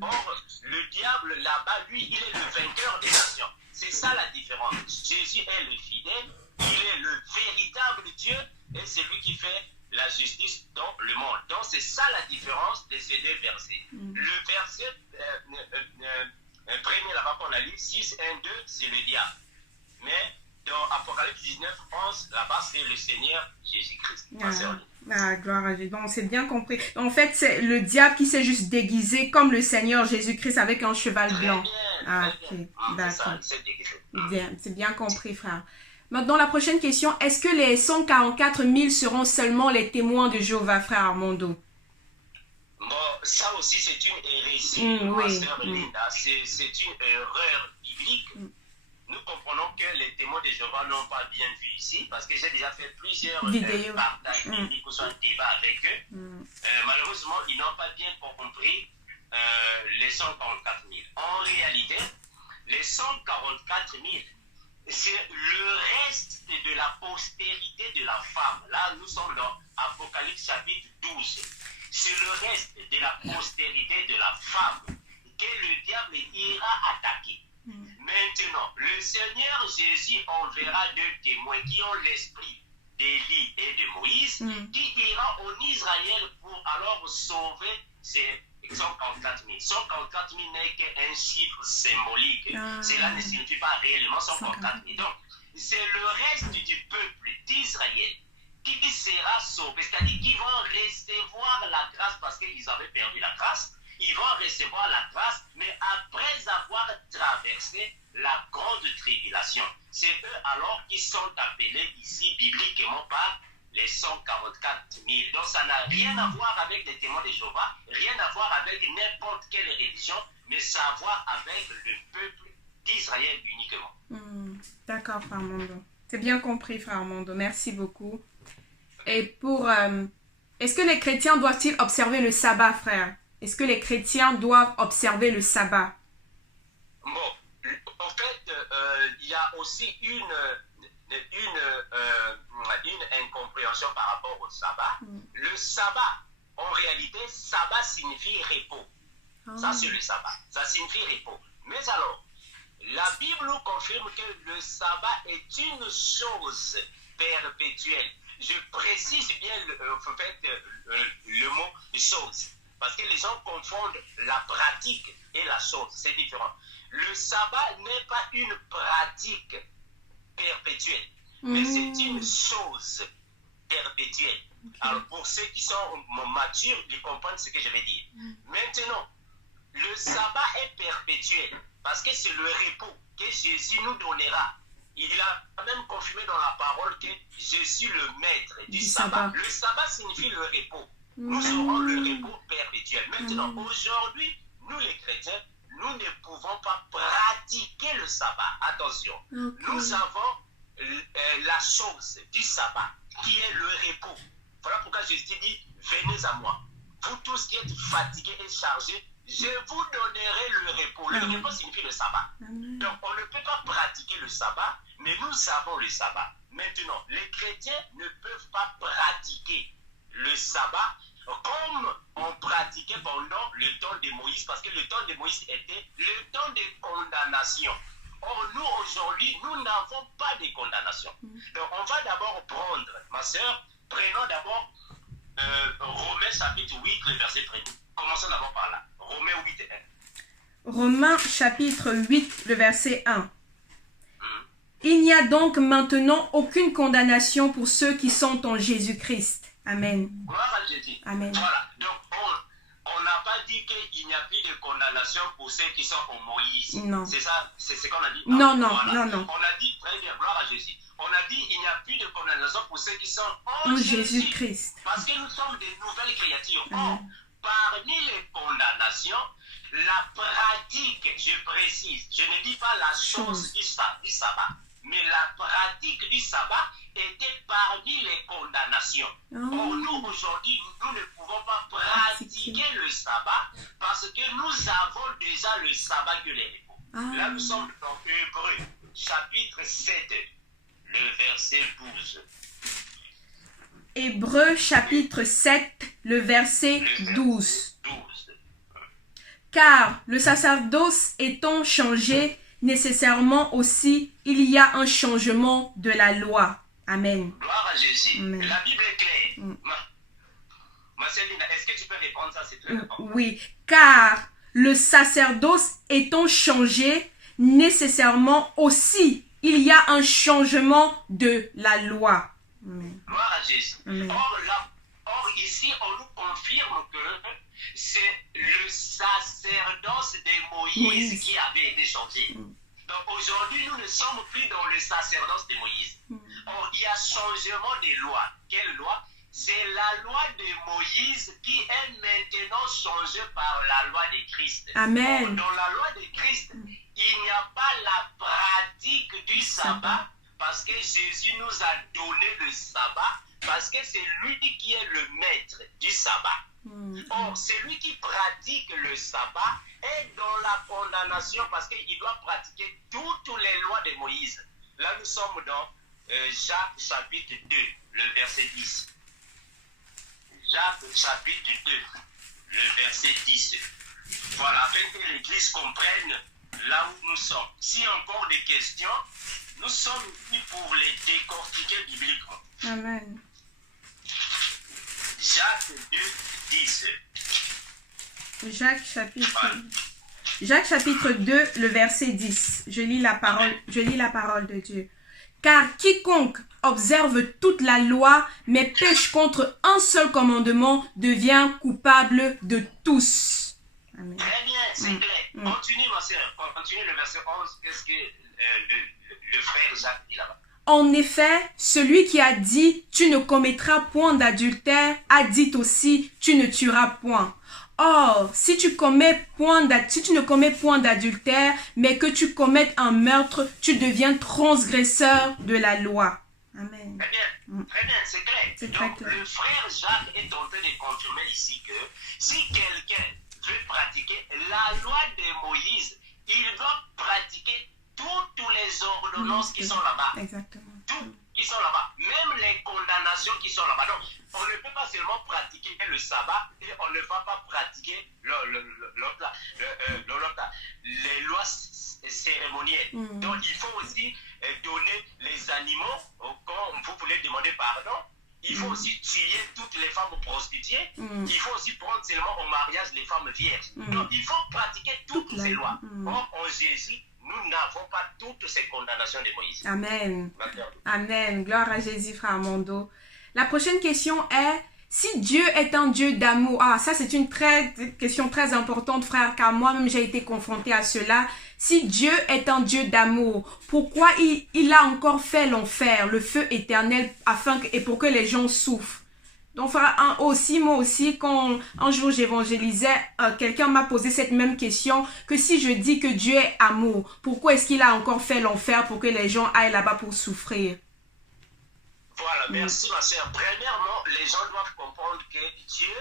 Or, le diable là-bas, lui, il est le vainqueur des nations. C'est ça la différence. Jésus est le fidèle, il est le véritable Dieu, et c'est lui qui fait la justice dans le monde. Donc, c'est ça la différence de ces deux versets. Le verset premier là-bas qu'on a lu, 6, 1, 2, c'est le diable. Mais dans Apocalypse 19, 11, là-bas, c'est le Seigneur Jésus-Christ. Gloire à Dieu. Donc, c'est bien compris. En fait, c'est le diable qui s'est juste déguisé comme le Seigneur Jésus-Christ avec un cheval blanc. D'accord. C'est bien compris, frère. Maintenant, la prochaine question. Est-ce que les 144 000 seront seulement les témoins de Jéhovah, frère Armando? Bon, ça aussi, c'est une hérésie, ma sœur Linda. C'est une erreur biblique. Nous comprenons que les témoins de Jéhovah n'ont pas bien vu ici, parce que j'ai déjà fait plusieurs partages bibliques ou un débat avec eux. Malheureusement, ils n'ont pas bien compris les 144 000. En réalité, les 144 000, c'est le reste de la postérité de la femme. Là, nous sommes dans Apocalypse chapitre 12. C'est le reste de la postérité de la femme que le diable ira attaquer. Maintenant, le Seigneur Jésus enverra deux témoins qui ont l'esprit d'Élie et de Moïse, qui iront en Israël pour alors sauver ces 144 000. 144 000 n'est qu'un chiffre symbolique. Cela ne signifie pas réellement 144 000. Donc, c'est le reste du peuple d'Israël qui sera sauvé, c'est-à-dire qu'ils vont recevoir la grâce parce qu'ils avaient perdu la grâce. Ils vont recevoir la grâce, mais après avoir traversé la grande tribulation. C'est eux alors qui sont appelés ici bibliquement par les 144 000. Donc ça n'a rien à voir avec les témoins de Jéhovah, rien à voir avec n'importe quelle religion, mais ça a à voir avec le peuple d'Israël uniquement. D'accord, frère Armando. C'est bien compris, frère Armando. Merci beaucoup. Et pour... est-ce que les chrétiens doivent-ils observer le sabbat, frère? Est-ce que les chrétiens doivent observer le sabbat? Bon, en fait, il y a aussi une incompréhension par rapport au sabbat. Le sabbat, en réalité, sabbat signifie repos. Ça, c'est le sabbat. Ça signifie repos. Mais alors, la Bible nous confirme que le sabbat est une chose perpétuelle. Je précise bien le mot chose. Parce que les gens confondent la pratique et la chose, c'est différent. Le sabbat n'est pas une pratique perpétuelle, mais c'est une chose perpétuelle. Alors pour ceux qui sont matures, ils comprennent ce que je vais dire. Maintenant, le sabbat est perpétuel, parce que c'est le repos que Jésus nous donnera. Il a même confirmé dans la parole que je suis le maître du sabbat. Le sabbat signifie le repos. Nous aurons le repos perpétuel. Maintenant, aujourd'hui, nous les chrétiens, nous ne pouvons pas pratiquer le sabbat. Attention, nous avons la chose du sabbat qui est le repos. Voilà pourquoi Jésus dit, venez à moi. Vous tous qui êtes fatigués et chargés, je vous donnerai le repos. Le repos signifie le sabbat. Donc, on ne peut pas pratiquer le sabbat, mais nous avons le sabbat. Maintenant, les chrétiens ne peuvent pas pratiquer le sabbat comme on pratiquait pendant le temps de Moïse, parce que le temps de Moïse était le temps de condamnation. Or, nous, aujourd'hui, nous n'avons pas de condamnation. Donc, on va d'abord prendre, ma sœur, prenons d'abord Romains chapitre 8, le verset 1. Commençons d'abord par là. Romains 8 et 1. Romains chapitre 8, le verset 1. Il n'y a donc maintenant aucune condamnation pour ceux qui sont en Jésus-Christ. Amen. Gloire à Jésus. Amen. Voilà. Donc, on n'a pas dit qu'il n'y a plus de condamnation pour ceux qui sont en Moïse. Non. C'est ça, c'est ce qu'on a dit. Non, Voilà. non. On a dit, très bien, gloire à Jésus. On a dit qu'il n'y a plus de condamnation pour ceux qui sont en En Jésus. Jésus-Christ. Parce que nous sommes des nouvelles créatures. Or, parmi les condamnations, la pratique, je précise, je ne dis pas la chose du sabbat, mais la pratique du sabbat était parmi les condamnations. Or, nous, aujourd'hui, nous ne pouvons pas pratiquer le sabbat parce que nous avons déjà le sabbat que les repos. Là, nous sommes dans Hébreux, chapitre 7, le verset 12. Hébreux chapitre 7, le verset 12. Car le sacerdoce étant changé, nécessairement aussi, il y a un changement de la loi. Amen. Gloire à Jésus. Amen. La Bible est claire. Ma sœur Linda, est-ce que tu peux répondre ça, c'est très important. Oui, car le sacerdoce étant changé, nécessairement aussi, il y a un changement de la loi. Amen. Gloire à Jésus. Amen. Or, ici, on nous confirme que c'est le sacerdoce de Moïse qui avait été changé. Donc aujourd'hui, nous ne sommes plus dans le sacerdoce de Moïse. Or, il y a changement de loi. Quelle loi? C'est la loi de Moïse qui est maintenant changée par la loi de Christ. Amen. Or, dans la loi de Christ, il n'y a pas la pratique du sabbat parce que Jésus nous a donné le sabbat parce que c'est lui qui est le maître du sabbat. Or, celui qui pratique le sabbat est dans la condamnation parce qu'il doit pratiquer toutes les lois de Moïse. Là, nous sommes dans Jacques chapitre 2, le verset 10. Jacques chapitre 2, le verset 10. Voilà, afin que l'Église comprenne là où nous sommes. S'il y a encore des questions, nous sommes ici pour les décortiquer bibliquement. Amen. Jacques 2, 10. Jacques chapitre 2, le verset 10. Je lis la parole de Dieu. Car quiconque observe toute la loi, mais pêche contre un seul commandement, devient coupable de tous. Amen. Très bien, c'est clair. Continue, ma soeur. Continue le verset 11. Qu'est-ce que le frère Jacques dit là-bas? En effet, celui qui a dit « Tu ne commettras point d'adultère » a dit aussi « Tu ne tueras point ». Or, si tu ne commets point d'adultère, mais que tu commettes un meurtre, tu deviens transgresseur de la loi. Amen. Très bien, c'est clair. Donc, le frère Jacques est en train de confirmer ici que si quelqu'un veut pratiquer la loi de Moïse, il doit pratiquer toutes les ordonnances qui sont là-bas. Exactement. Tout qui sont là-bas. Même les condamnations qui sont là-bas. Donc, on ne peut pas seulement pratiquer le sabbat et on ne va pas pratiquer les lois cérémonielles. Donc, il faut aussi donner les animaux quand vous voulez demander pardon. Il faut aussi tuer toutes les femmes prostituées. Il faut aussi prendre seulement au mariage les femmes vierges. Donc, il faut pratiquer toutes ces lois. Or, en Jésus, nous n'avons pas toutes ces condamnations de Moïse. Amen. Amen. Gloire à Jésus, frère Mondo. La prochaine question est, si Dieu est un Dieu d'amour, ça c'est une question très importante, frère, car moi-même j'ai été confrontée à cela. Si Dieu est un Dieu d'amour, pourquoi il a encore fait l'enfer, le feu éternel, et pour que les gens souffrent? Donc, frère, moi aussi, quand un jour j'évangélisais, quelqu'un m'a posé cette même question, que si je dis que Dieu est amour, pourquoi est-ce qu'il a encore fait l'enfer pour que les gens aillent là-bas pour souffrir? Voilà, merci ma soeur. Premièrement, les gens doivent comprendre que Dieu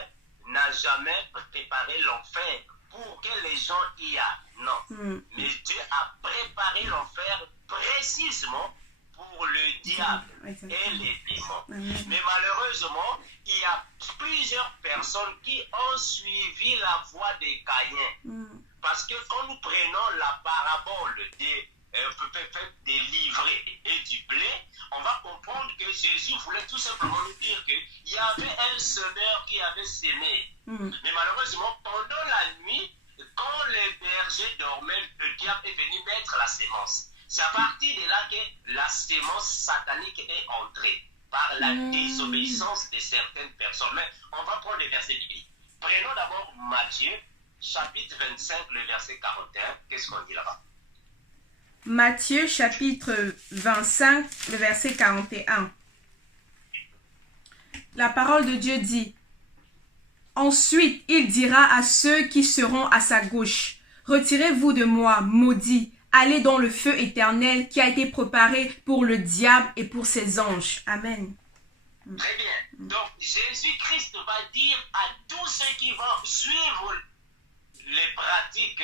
n'a jamais préparé l'enfer pour que les gens y aillent. Non. Mais Dieu a préparé l'enfer précisément pour le diable et les démons. Mais malheureusement, il y a plusieurs personnes qui ont suivi la voie des Caïns. Parce que quand nous prenons la parabole des livrées et du blé, on va comprendre que Jésus voulait tout simplement nous dire qu'il y avait un semeur qui avait sémé. Mais malheureusement, pendant la nuit, quand les bergers dormaient, le diable est venu mettre la sémence. C'est à partir de là que la sémence satanique est entrée par la désobéissance de certaines personnes. Mais on va prendre les versets bibliques. Prenons d'abord Matthieu, chapitre 25, le verset 41. Qu'est-ce qu'on dit là-bas? Matthieu, chapitre 25, le verset 41. La parole de Dieu dit: Ensuite, il dira à ceux qui seront à sa gauche, retirez-vous de moi, maudits, allez dans le feu éternel qui a été préparé pour le diable et pour ses anges. Amen. Très bien. Donc, Jésus-Christ va dire à tous ceux qui vont suivre les pratiques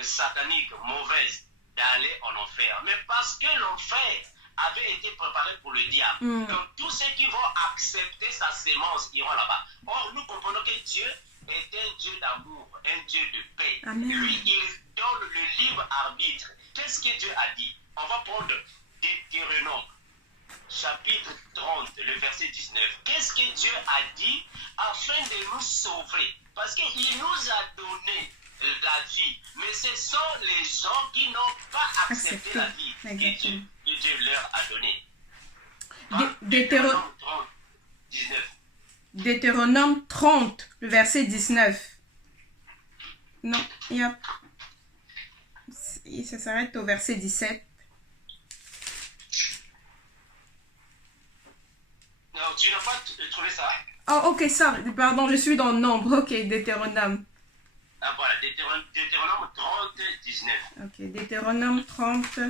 sataniques mauvaises d'aller en enfer. Mais parce que l'enfer avait été préparé pour le diable. Donc, tous ceux qui vont accepter sa sémence iront là-bas. Or, nous comprenons que Dieu est un Dieu d'amour, un Dieu de paix. Amen. Lui, il donne le libre arbitre. Qu'est-ce que Dieu a dit? On va prendre Deutéronome, chapitre 30, le verset 19. Qu'est-ce que Dieu a dit afin de nous sauver? Parce qu'il nous a donné la vie, mais ce sont les gens qui n'ont pas accepté la vie que Dieu leur a donnée. Deutéronome 30, 19. Deutéronome 30, le verset 19. Non, ça s'arrête au verset 17. Non, tu n'as pas trouvé ça? Oh, ok, ça, pardon, je suis dans le nombre. Ok, Deutéronome. Ah, voilà, Deutéronome 30, 19. Ok, Deutéronome 30.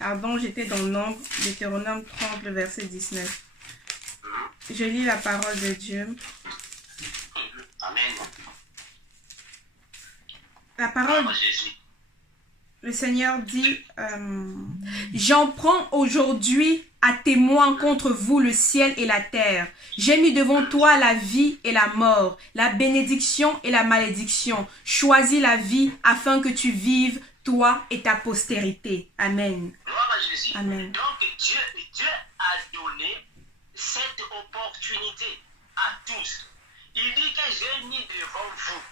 Pardon, j'étais dans le nombre. Deutéronome 30, le verset 19. Je lis la parole de Dieu. Amen. La parole de Jésus. Le Seigneur dit, j'en prends aujourd'hui à témoin contre vous le ciel et la terre. J'ai mis devant toi la vie et la mort, la bénédiction et la malédiction. Choisis la vie afin que tu vives, toi et ta postérité. Amen. Gloire à Jésus. Amen. Donc Dieu a donné cette opportunité à tous. Il dit que j'ai mis devant vous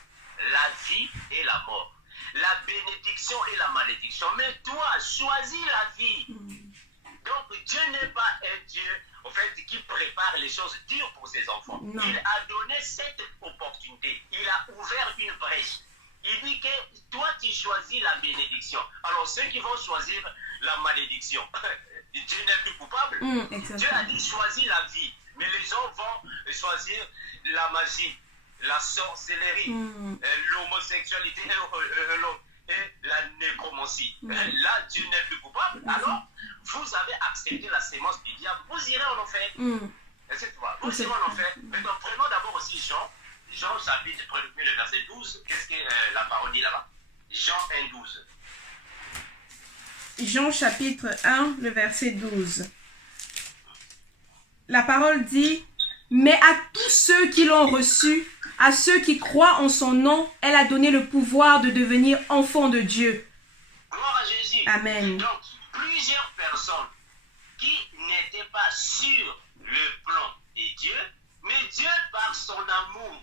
la vie et la mort, la bénédiction et la malédiction. Mais toi, choisis la vie. Donc Dieu n'est pas un Dieu en fait, qui prépare les choses dures pour ses enfants. Non. Il a donné cette opportunité. Il a ouvert une brèche. Il dit que toi, tu choisis la bénédiction. Alors ceux qui vont choisir la malédiction, Dieu n'est plus coupable. Dieu a dit choisis la vie. Mais les gens vont choisir la magie, la sorcellerie, l'homosexualité et la nécromancie. Là, Dieu n'est plus coupable. Alors, vous avez accepté la sémence du diable, vous irez en enfer. Vous irez en enfer. Maintenant, prenons d'abord aussi Jean chapitre 1, le verset 12. Qu'est-ce que la parole dit là-bas? Jean 1, 12. Jean chapitre 1, le verset 12. La parole dit: mais à tous ceux qui l'ont reçu, à ceux qui croient en son nom, elle a donné le pouvoir de devenir enfants de Dieu. Gloire à Jésus. Amen. Donc, plusieurs personnes qui n'étaient pas sur le plan de Dieu, mais Dieu, par son amour,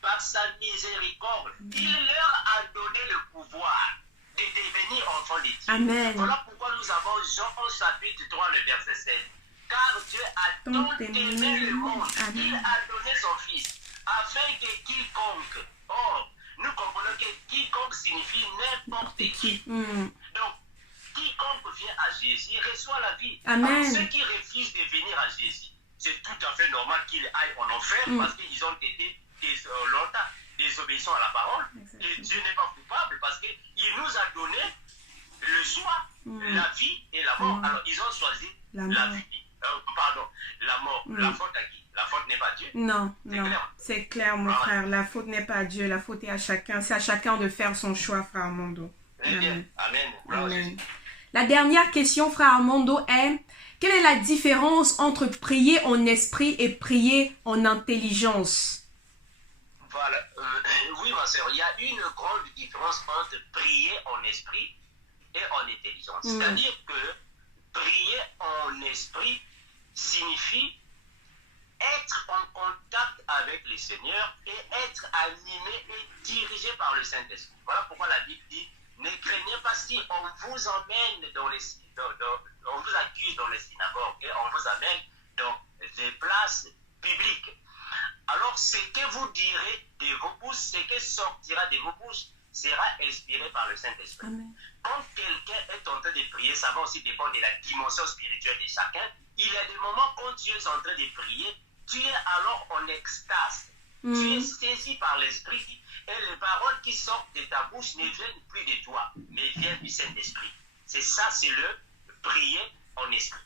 par sa miséricorde, il leur a donné le pouvoir de devenir enfants de Dieu. Amen. Voilà pourquoi nous avons Jean chapitre 3, le verset 16. Car Dieu a tant aimé le monde, il a donné son Fils, afin que quiconque, nous comprenons que quiconque signifie n'importe qui. Donc, quiconque vient à Jésus reçoit la vie. Amen. Alors, ceux qui refusent de venir à Jésus, normal qu'ils aillent en enfer parce qu'ils ont été longtemps désobéissants à la parole. Et Dieu n'est pas coupable parce qu'il nous a donné le choix, la vie et la mort. Alors, ils ont choisi la vie. Pardon, la mort. La faute à qui? La faute n'est pas à Dieu. Non, c'est clair, mon frère. La faute n'est pas à Dieu. La faute est à chacun. C'est à chacun de faire son choix, frère Armando. Amen. Amen. La dernière question, frère Armando, est: quelle est la différence entre prier en esprit et prier en intelligence? Voilà. Oui, ma soeur, il y a une grande différence entre prier en esprit et en intelligence. C'est-à-dire que prier en esprit signifie être en contact avec le Seigneur et être animé et dirigé par le Saint-Esprit. Voilà pourquoi la Bible dit: ne craignez pas si on vous emmène on vous accuse dans les synagogues et on vous amène dans des places publiques. Alors, ce que vous direz de vos bouches, ce qui sortira de vos bouches, sera inspiré par le Saint-Esprit. Quand quelqu'un est en train de prier, ça va aussi dépendre de la dimension spirituelle de chacun. Il y a des moments quand tu es en train de prier, tu es alors en extase. Tu es saisi par l'Esprit et les paroles qui sortent de ta bouche ne viennent plus de toi, mais viennent du Saint-Esprit. C'est ça, c'est le prier en esprit.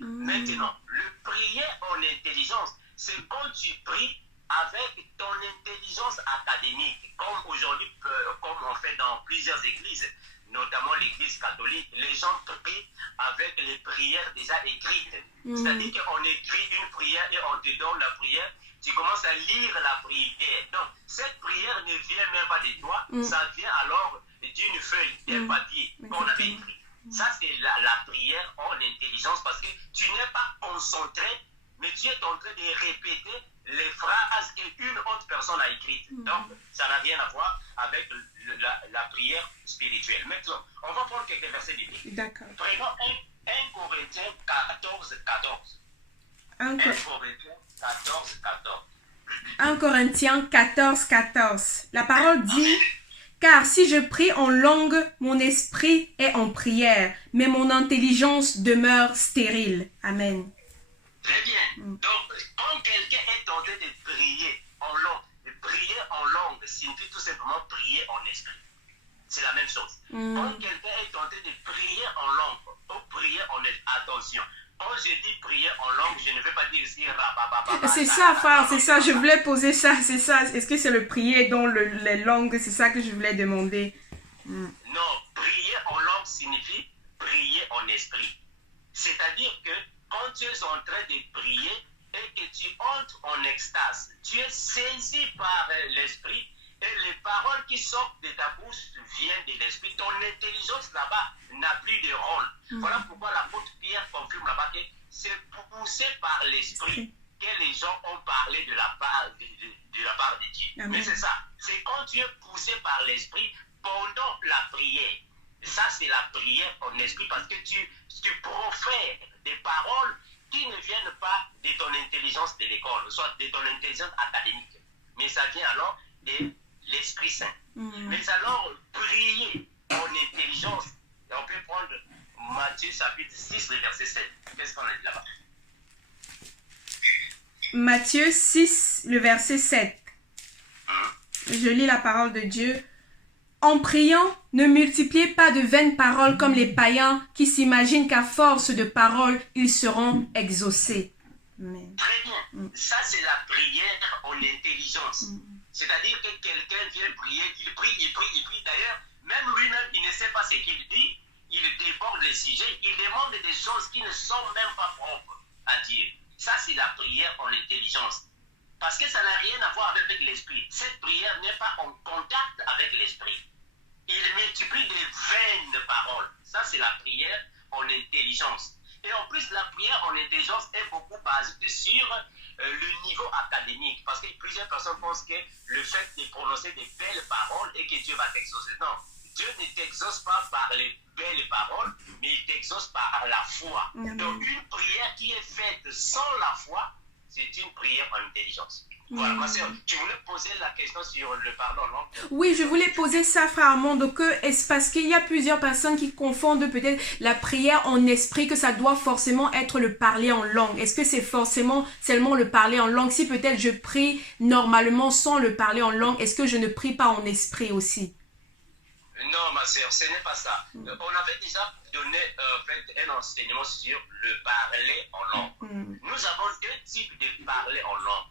Maintenant, le prier en intelligence, c'est quand tu pries avec ton intelligence académique, comme aujourd'hui, comme on fait dans plusieurs églises, notamment l'église catholique. Les gens prient avec les prières déjà écrites. C'est-à-dire qu'on écrit une prière et on te donne la prière. Tu commences à lire la prière. Donc, cette prière ne vient même pas de toi, ça vient alors d'une feuille, d'un papier qu'on avait écrit. Ça, c'est la prière en intelligence parce que tu n'es pas concentré, mais tu es en train de répéter les phrases qu'une autre personne a écrites. Donc, ça n'a rien à voir avec la prière spirituelle. Maintenant, on va prendre quelques versets bibliques. D'accord. Prenons 1 Corinthiens 14, 14. 1 Corinthiens 14, 14. 1 Corinthiens 14, 14. La parole dit: car si je prie en langue, mon esprit est en prière, mais mon intelligence demeure stérile. Amen. Très bien. Donc, quand quelqu'un est en train de prier en langue signifie tout simplement prier en esprit. C'est la même chose. Quand quelqu'un est en train de prier en langue, ou prier en esprit, attention. Quand je dis prier en langue, je ne veux pas dire ici c'est ça, frère, c'est ça. Je voulais poser ça, c'est ça. Est-ce que c'est le prier dans les langues? C'est ça que je voulais demander. Non, prier en langue signifie prier en esprit. C'est-à-dire que quand tu es en train de prier et que tu entres en extase, tu es saisi par l'esprit et les paroles qui sortent de ta bouche viennent de l'esprit. Ton intelligence là-bas n'a plus de rôle. Voilà pourquoi l'apôtre Pierre confirme là-bas que c'est poussé par l'esprit que les gens ont parlé de la part de Dieu. Amen. Mais c'est ça. C'est quand tu es poussé par l'esprit pendant la prière. Ça, c'est la prière en esprit parce que tu profères des paroles qui ne viennent pas de ton intelligence de l'école, soit de ton intelligence académique. Mais ça vient alors de l'Esprit Saint. Mais alors, prier en intelligence, on peut prendre Matthieu chapitre 6, le verset 7. Qu'est-ce qu'on a dit là-bas? Matthieu 6, le verset 7. Je lis la parole de Dieu. En priant, ne multipliez pas de vaines paroles comme les païens qui s'imaginent qu'à force de paroles, ils seront exaucés. Amen. Très bien. Ça, c'est la prière en intelligence. C'est-à-dire que quelqu'un vient prier, il prie. D'ailleurs, même lui-même, il ne sait pas ce qu'il dit. Il déborde le sujet. Il demande des choses qui ne sont même pas propres à Dieu. Ça, c'est la prière en intelligence. Parce que ça n'a rien à voir avec l'esprit. Cette prière n'est pas en contact avec l'esprit. Il multiplie des vaines paroles. Ça, c'est la prière en intelligence. Et en plus, la prière en intelligence est beaucoup basée sur le niveau académique. Parce que plusieurs personnes pensent que le fait de prononcer des belles paroles et que Dieu va t'exaucer. Non, Dieu ne t'exauce pas par les belles paroles, mais il t'exauce par la foi. Donc, une prière qui est faite sans la foi, c'est une prière en intelligence. Voilà, ma sœur, tu voulais poser la question sur le pardon, non? Oui, je voulais poser ça, frère Armando, est-ce parce qu'il y a plusieurs personnes qui confondent peut-être la prière en esprit, que ça doit forcément être le parler en langue. Est-ce que c'est forcément seulement le parler en langue? Si peut-être je prie normalement sans le parler en langue, est-ce que je ne prie pas en esprit aussi? Non, ma sœur, ce n'est pas ça. On avait déjà donné un enseignement sur le parler en langue. Nous avons deux types de parler en langue.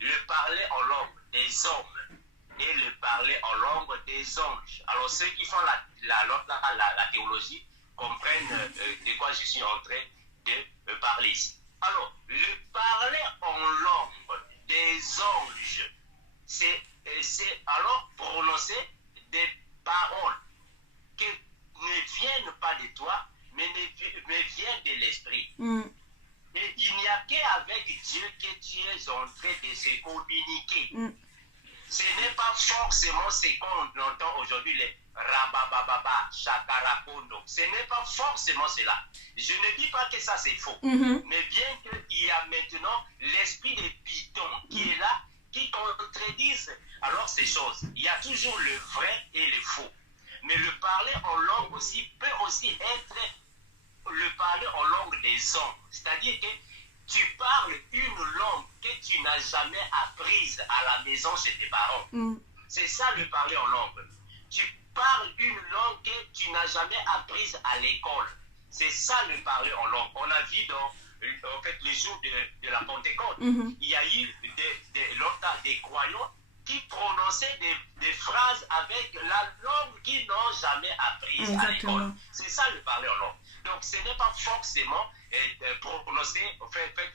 Le parler en langue des hommes et le parler en langue des anges. Alors, ceux qui font la théologie comprennent de quoi je suis en train de parler ici. Alors, le parler en langue des anges, c'est alors prononcer des paroles qui ne viennent pas de toi, mais viennent de l'esprit. Et il n'y a qu'avec Dieu que tu es en train de se communiquer. Ce n'est pas forcément ce qu'on entend aujourd'hui, les rabababa, chakarakondo. Ce n'est pas forcément cela. Je ne dis pas que ça c'est faux. Mais bien qu'il y a maintenant l'esprit de Python qui est là, qui contredisent alors ces choses. Il y a toujours le vrai et le faux. Mais le parler en langue aussi peut aussi être le parler en langue des hommes. C'est-à-dire que tu parles une langue que tu n'as jamais apprise à la maison chez tes parents. C'est ça le parler en langue. Tu parles une langue que tu n'as jamais apprise à l'école. C'est ça le parler en langue. On a vu dans les jours de la Pentecôte, il y a eu des croyants qui prononçaient des phrases avec la langue qu'ils n'ont jamais apprise à l'école. C'est ça le parler en langue. Donc ce n'est pas forcément prononcer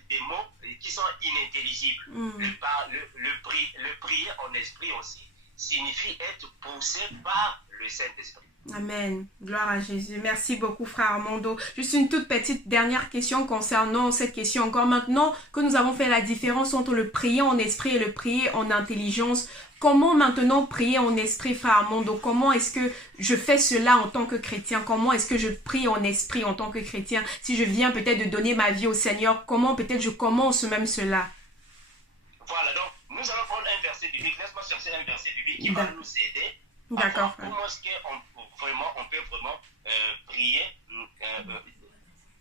des mots qui sont inintelligibles. Le prier en esprit aussi signifie être poussé par le Saint-Esprit. Amen. Gloire à Jésus. Merci beaucoup, frère Armando. Juste une toute petite dernière question concernant cette question encore. Maintenant que nous avons fait la différence entre le prier en esprit et le prier en intelligence, comment maintenant prier en esprit, frère Armando? Comment est-ce que je fais cela en tant que chrétien? Comment est-ce que je prie en esprit en tant que chrétien? Si je viens peut-être de donner ma vie au Seigneur, comment peut-être je commence même cela? Voilà, donc nous allons prendre un verset biblique. Laisse-moi chercher un verset biblique qui va nous aider. D'accord. Comment est-ce qu'on peut vraiment prier?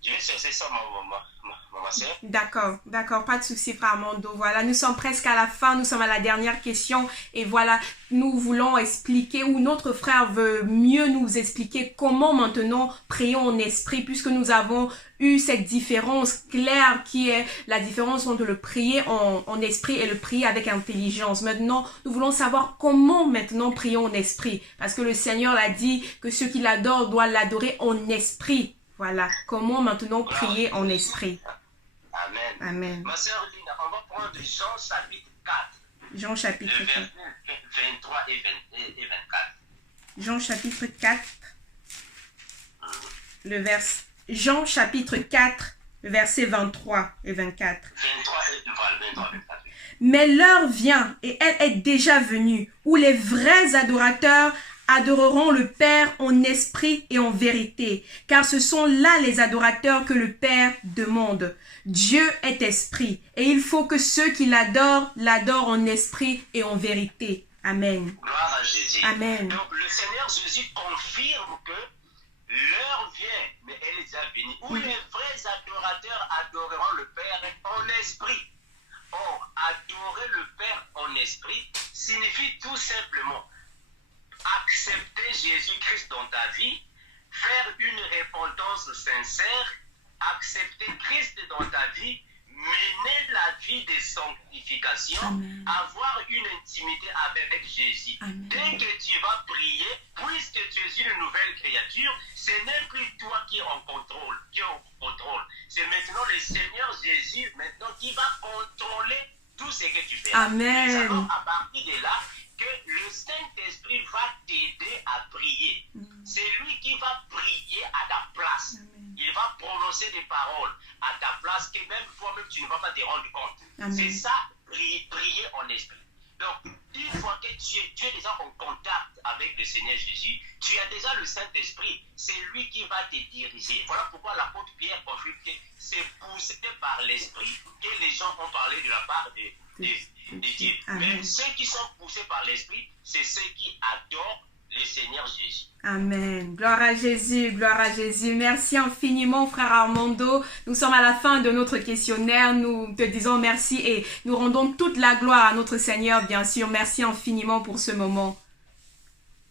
Je vais chercher ça, ma soeur. D'accord, pas de souci, frère Armando. Voilà, nous sommes presque à la fin, nous sommes à la dernière question. Et voilà, nous voulons expliquer, ou notre frère veut mieux nous expliquer comment maintenant prier en esprit, puisque nous avons eu cette différence claire qui est la différence entre le prier en esprit et le prier avec intelligence. Maintenant, nous voulons savoir comment maintenant prier en esprit, parce que le Seigneur l'a dit que ceux qui l'adorent doivent l'adorer en esprit. Voilà, comment maintenant prier en esprit. Amen. Ma sœur Lina, on va prendre Jean chapitre 4. Jean chapitre 4. 23 et 24. Jean chapitre 4. Jean chapitre 4, le verset 23 et 24. 23 et 24. Mais l'heure vient, et elle est déjà venue, où les vrais adorateurs adoreront le Père en esprit et en vérité, car ce sont là les adorateurs que le Père demande. Dieu est esprit, et il faut que ceux qui l'adorent en esprit et en vérité. Amen. Gloire à Jésus. Amen. Donc le Seigneur Jésus confirme que l'heure vient, mais elle est déjà venue, où les vrais adorateurs adoreront le Père en esprit. Or, adorer le Père en esprit signifie tout simplement accepter Jésus-Christ dans ta vie, faire une repentance sincère, accepter Christ dans ta vie, mener la vie de sanctification, avoir une intimité avec Jésus. Dès que tu vas prier, puisque tu es une nouvelle créature, ce n'est plus toi qui es en contrôle, C'est maintenant le Seigneur Jésus maintenant qui va contrôler tout ce que tu fais. Amen. Et alors, à partir de là, que le Saint-Esprit va t'aider à prier. C'est lui qui va prier à ta place. Il va prononcer des paroles à ta place que même toi-même tu ne vas pas te rendre compte. C'est ça, prier en esprit. Donc, une fois que tu es déjà en contact avec avec le Seigneur Jésus, tu as déjà le Saint-Esprit. C'est lui qui va te diriger. Voilà pourquoi l'apôtre Pierre confirme que c'est poussé par l'Esprit que les gens ont parlé de la part de Dieu. Mais ceux qui sont poussés par l'Esprit, c'est ceux qui adorent le Seigneur Jésus. Amen. Gloire à Jésus, gloire à Jésus. Merci infiniment, frère Armando. Nous sommes à la fin de notre questionnaire. Nous te disons merci et nous rendons toute la gloire à notre Seigneur, bien sûr. Merci infiniment pour ce moment.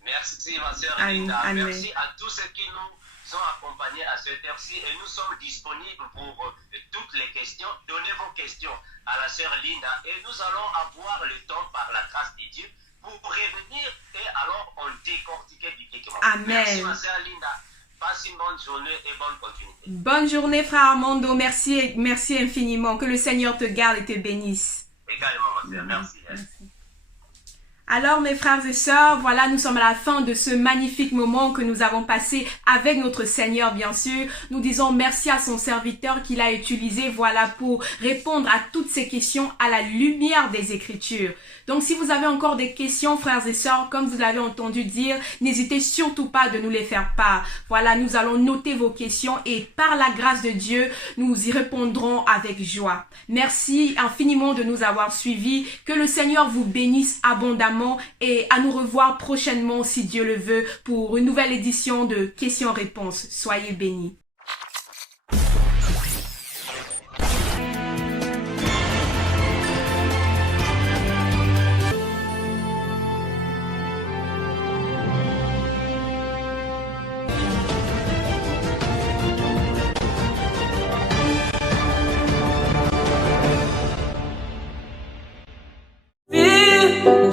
Merci, ma sœur Linda. Merci à tous ceux qui nous ont accompagnés à cette heure-ci et nous sommes disponibles pour toutes les questions. Donnez vos questions à la sœur Linda et nous allons avoir le temps par la grâce de Dieu pour revenir et alors on décortiquer bibliquement. Amen. Merci ma sœur Linda. Passe une bonne journée et bonne continuité. Bonne journée, frère Armando. Merci infiniment. Que le Seigneur te garde et te bénisse. Également, ma sœur. Merci. Alors mes frères et sœurs, voilà, nous sommes à la fin de ce magnifique moment que nous avons passé avec notre Seigneur, bien sûr. Nous disons merci à son serviteur qu'il a utilisé, voilà, pour répondre à toutes ces questions à la lumière des Écritures. Donc si vous avez encore des questions, frères et sœurs, comme vous l'avez entendu dire, n'hésitez surtout pas de nous les faire part. Voilà, nous allons noter vos questions et par la grâce de Dieu, nous y répondrons avec joie. Merci infiniment de nous avoir suivis. Que le Seigneur vous bénisse abondamment et à nous revoir prochainement, si Dieu le veut, pour une nouvelle édition de questions-réponses. Soyez bénis.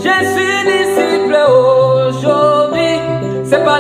Je suis disciple aujourd'hui, c'est pas